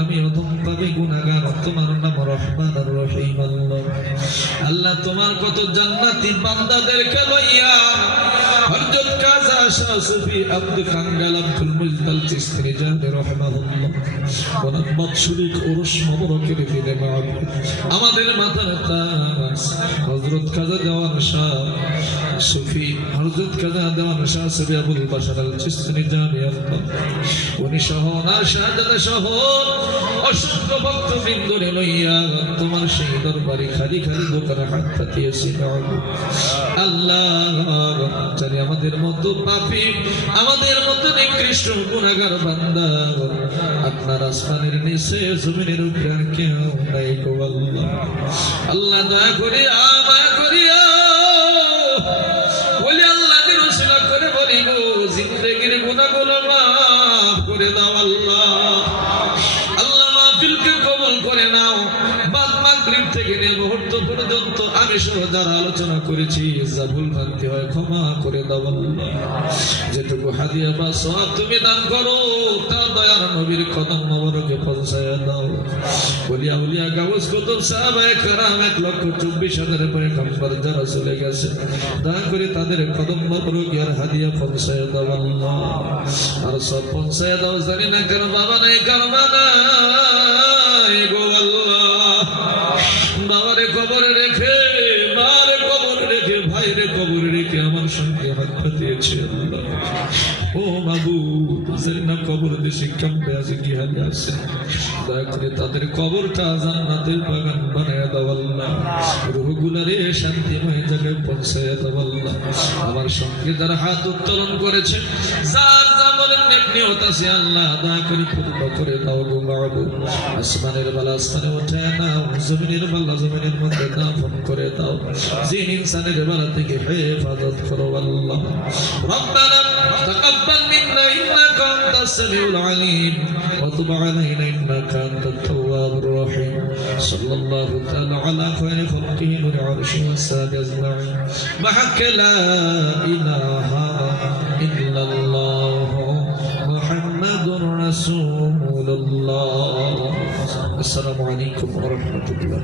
আমি অত্যন্ত গুনাহগার তোমার নাম রহমানুর রহিম আল্লাহ তোমার কত জান্নাতি বান্দাদেরকে লইয়া হযরত কাজা শাহ সুফি আব্দুল কাঙ্গাল আব্দুল মুজতাল চিশতি জানি রাহমাহুল্লাহ ওনার বাৎসরিক উরুস মুবারকের দিনে মাহফিল আমাদের মাথার তাজ হযরত কাজা দেওয়ান শাহ সুফি হযরত কাজা দেওয়ান শাহ সুফি আবুল বাশার আল চিশতি জানি আল্লাহ উনি সহ ওনার শাহজাদা সহ অসংখ্য ভক্তবৃন্দরে লইয়া তোমার সেই দরবারে খালি খালি দোকানে হাত পাতিয়েছি আল্লাহ জানি আমাদের মতো পাপী আমাদের মতো নিকৃষ্ট গুনাহগার বান্দা আপনার আসমানের নিচে জমিনের উপরে আর কেউ নাই গো আল্লাহ আল্লাহ দয়া করে আমায় করিয়া বলি আল্লাহকে রসিলা করে বলি গো জিন্দেগির গুনাহগুলো মাফ করে দাও আল্লাহ আল্লাহ মাহফিলকে কবুল করে নাও বাদ মাগরিব থেকে নিয়ে মুহূর্ত পর্যন্ত আমি সহ যারা আলোচনা করেছি যা ভুল ভ্রান্তি হয় ক্ষমা করে দাও আল্লাহ যেটুকু হাদিয়া বা সওয়াব তুমি দান করো তা দয়ার নবীর কদম মোবারকে পৌঁছায়া দাও ওলিয়া উলিয়া গাউস কুতুব সাহাবায়ে কেরাম 1,24,000 পয়গম্বর যারা চলে গেছে দয়া করে তাদের কদম মোবারকে আর হাদিয়া পৌঁছায়া দাও আল্লাহ আর সব পৌঁছায়া দাও জানি না কার বাবা নাই কার মা নাই গো আল্লাহ বাবারে কবরে রেখে মারে কবরে রেখে ভাইরে কবরে রেখে আমার সঙ্গে হাত পাতিয়েছে আল্লাহ ও মাবুদ জানি কবর দেশে কেমনে আছে কি হালে আছে দয়া করে তাদের কবরটা জান্নাতের বাগান বানায় দাও আল্লাহ রূহগুলারে শান্তিময় জায়গায় পৌঁছায় দাও আল্লাহ আমার সঙ্গে যারা হাত উত্তোলন করেছে যার আমলের নেক নিয়ত আছে আল্লাহ দয়া করে পূর্ণ করে দাও গো মাবুদ আসমানের বালা আসমানে ওঠায় নাও জমিনের বালা জমিনের মধ্যে দাফন করে দাও জিন ইনসানের বালা থেকে হেফাজত করো আল্লাহ রব্বানা تقبل منا إنك أنت السميع العليم وتب علينا إنك أنت التواب الرحيم صلى الله تعالى على خير خلقه من عرشه والسادة أجمعين بحق لا إله إلا الله محمد رسول الله السلام عليكم ورحمة الله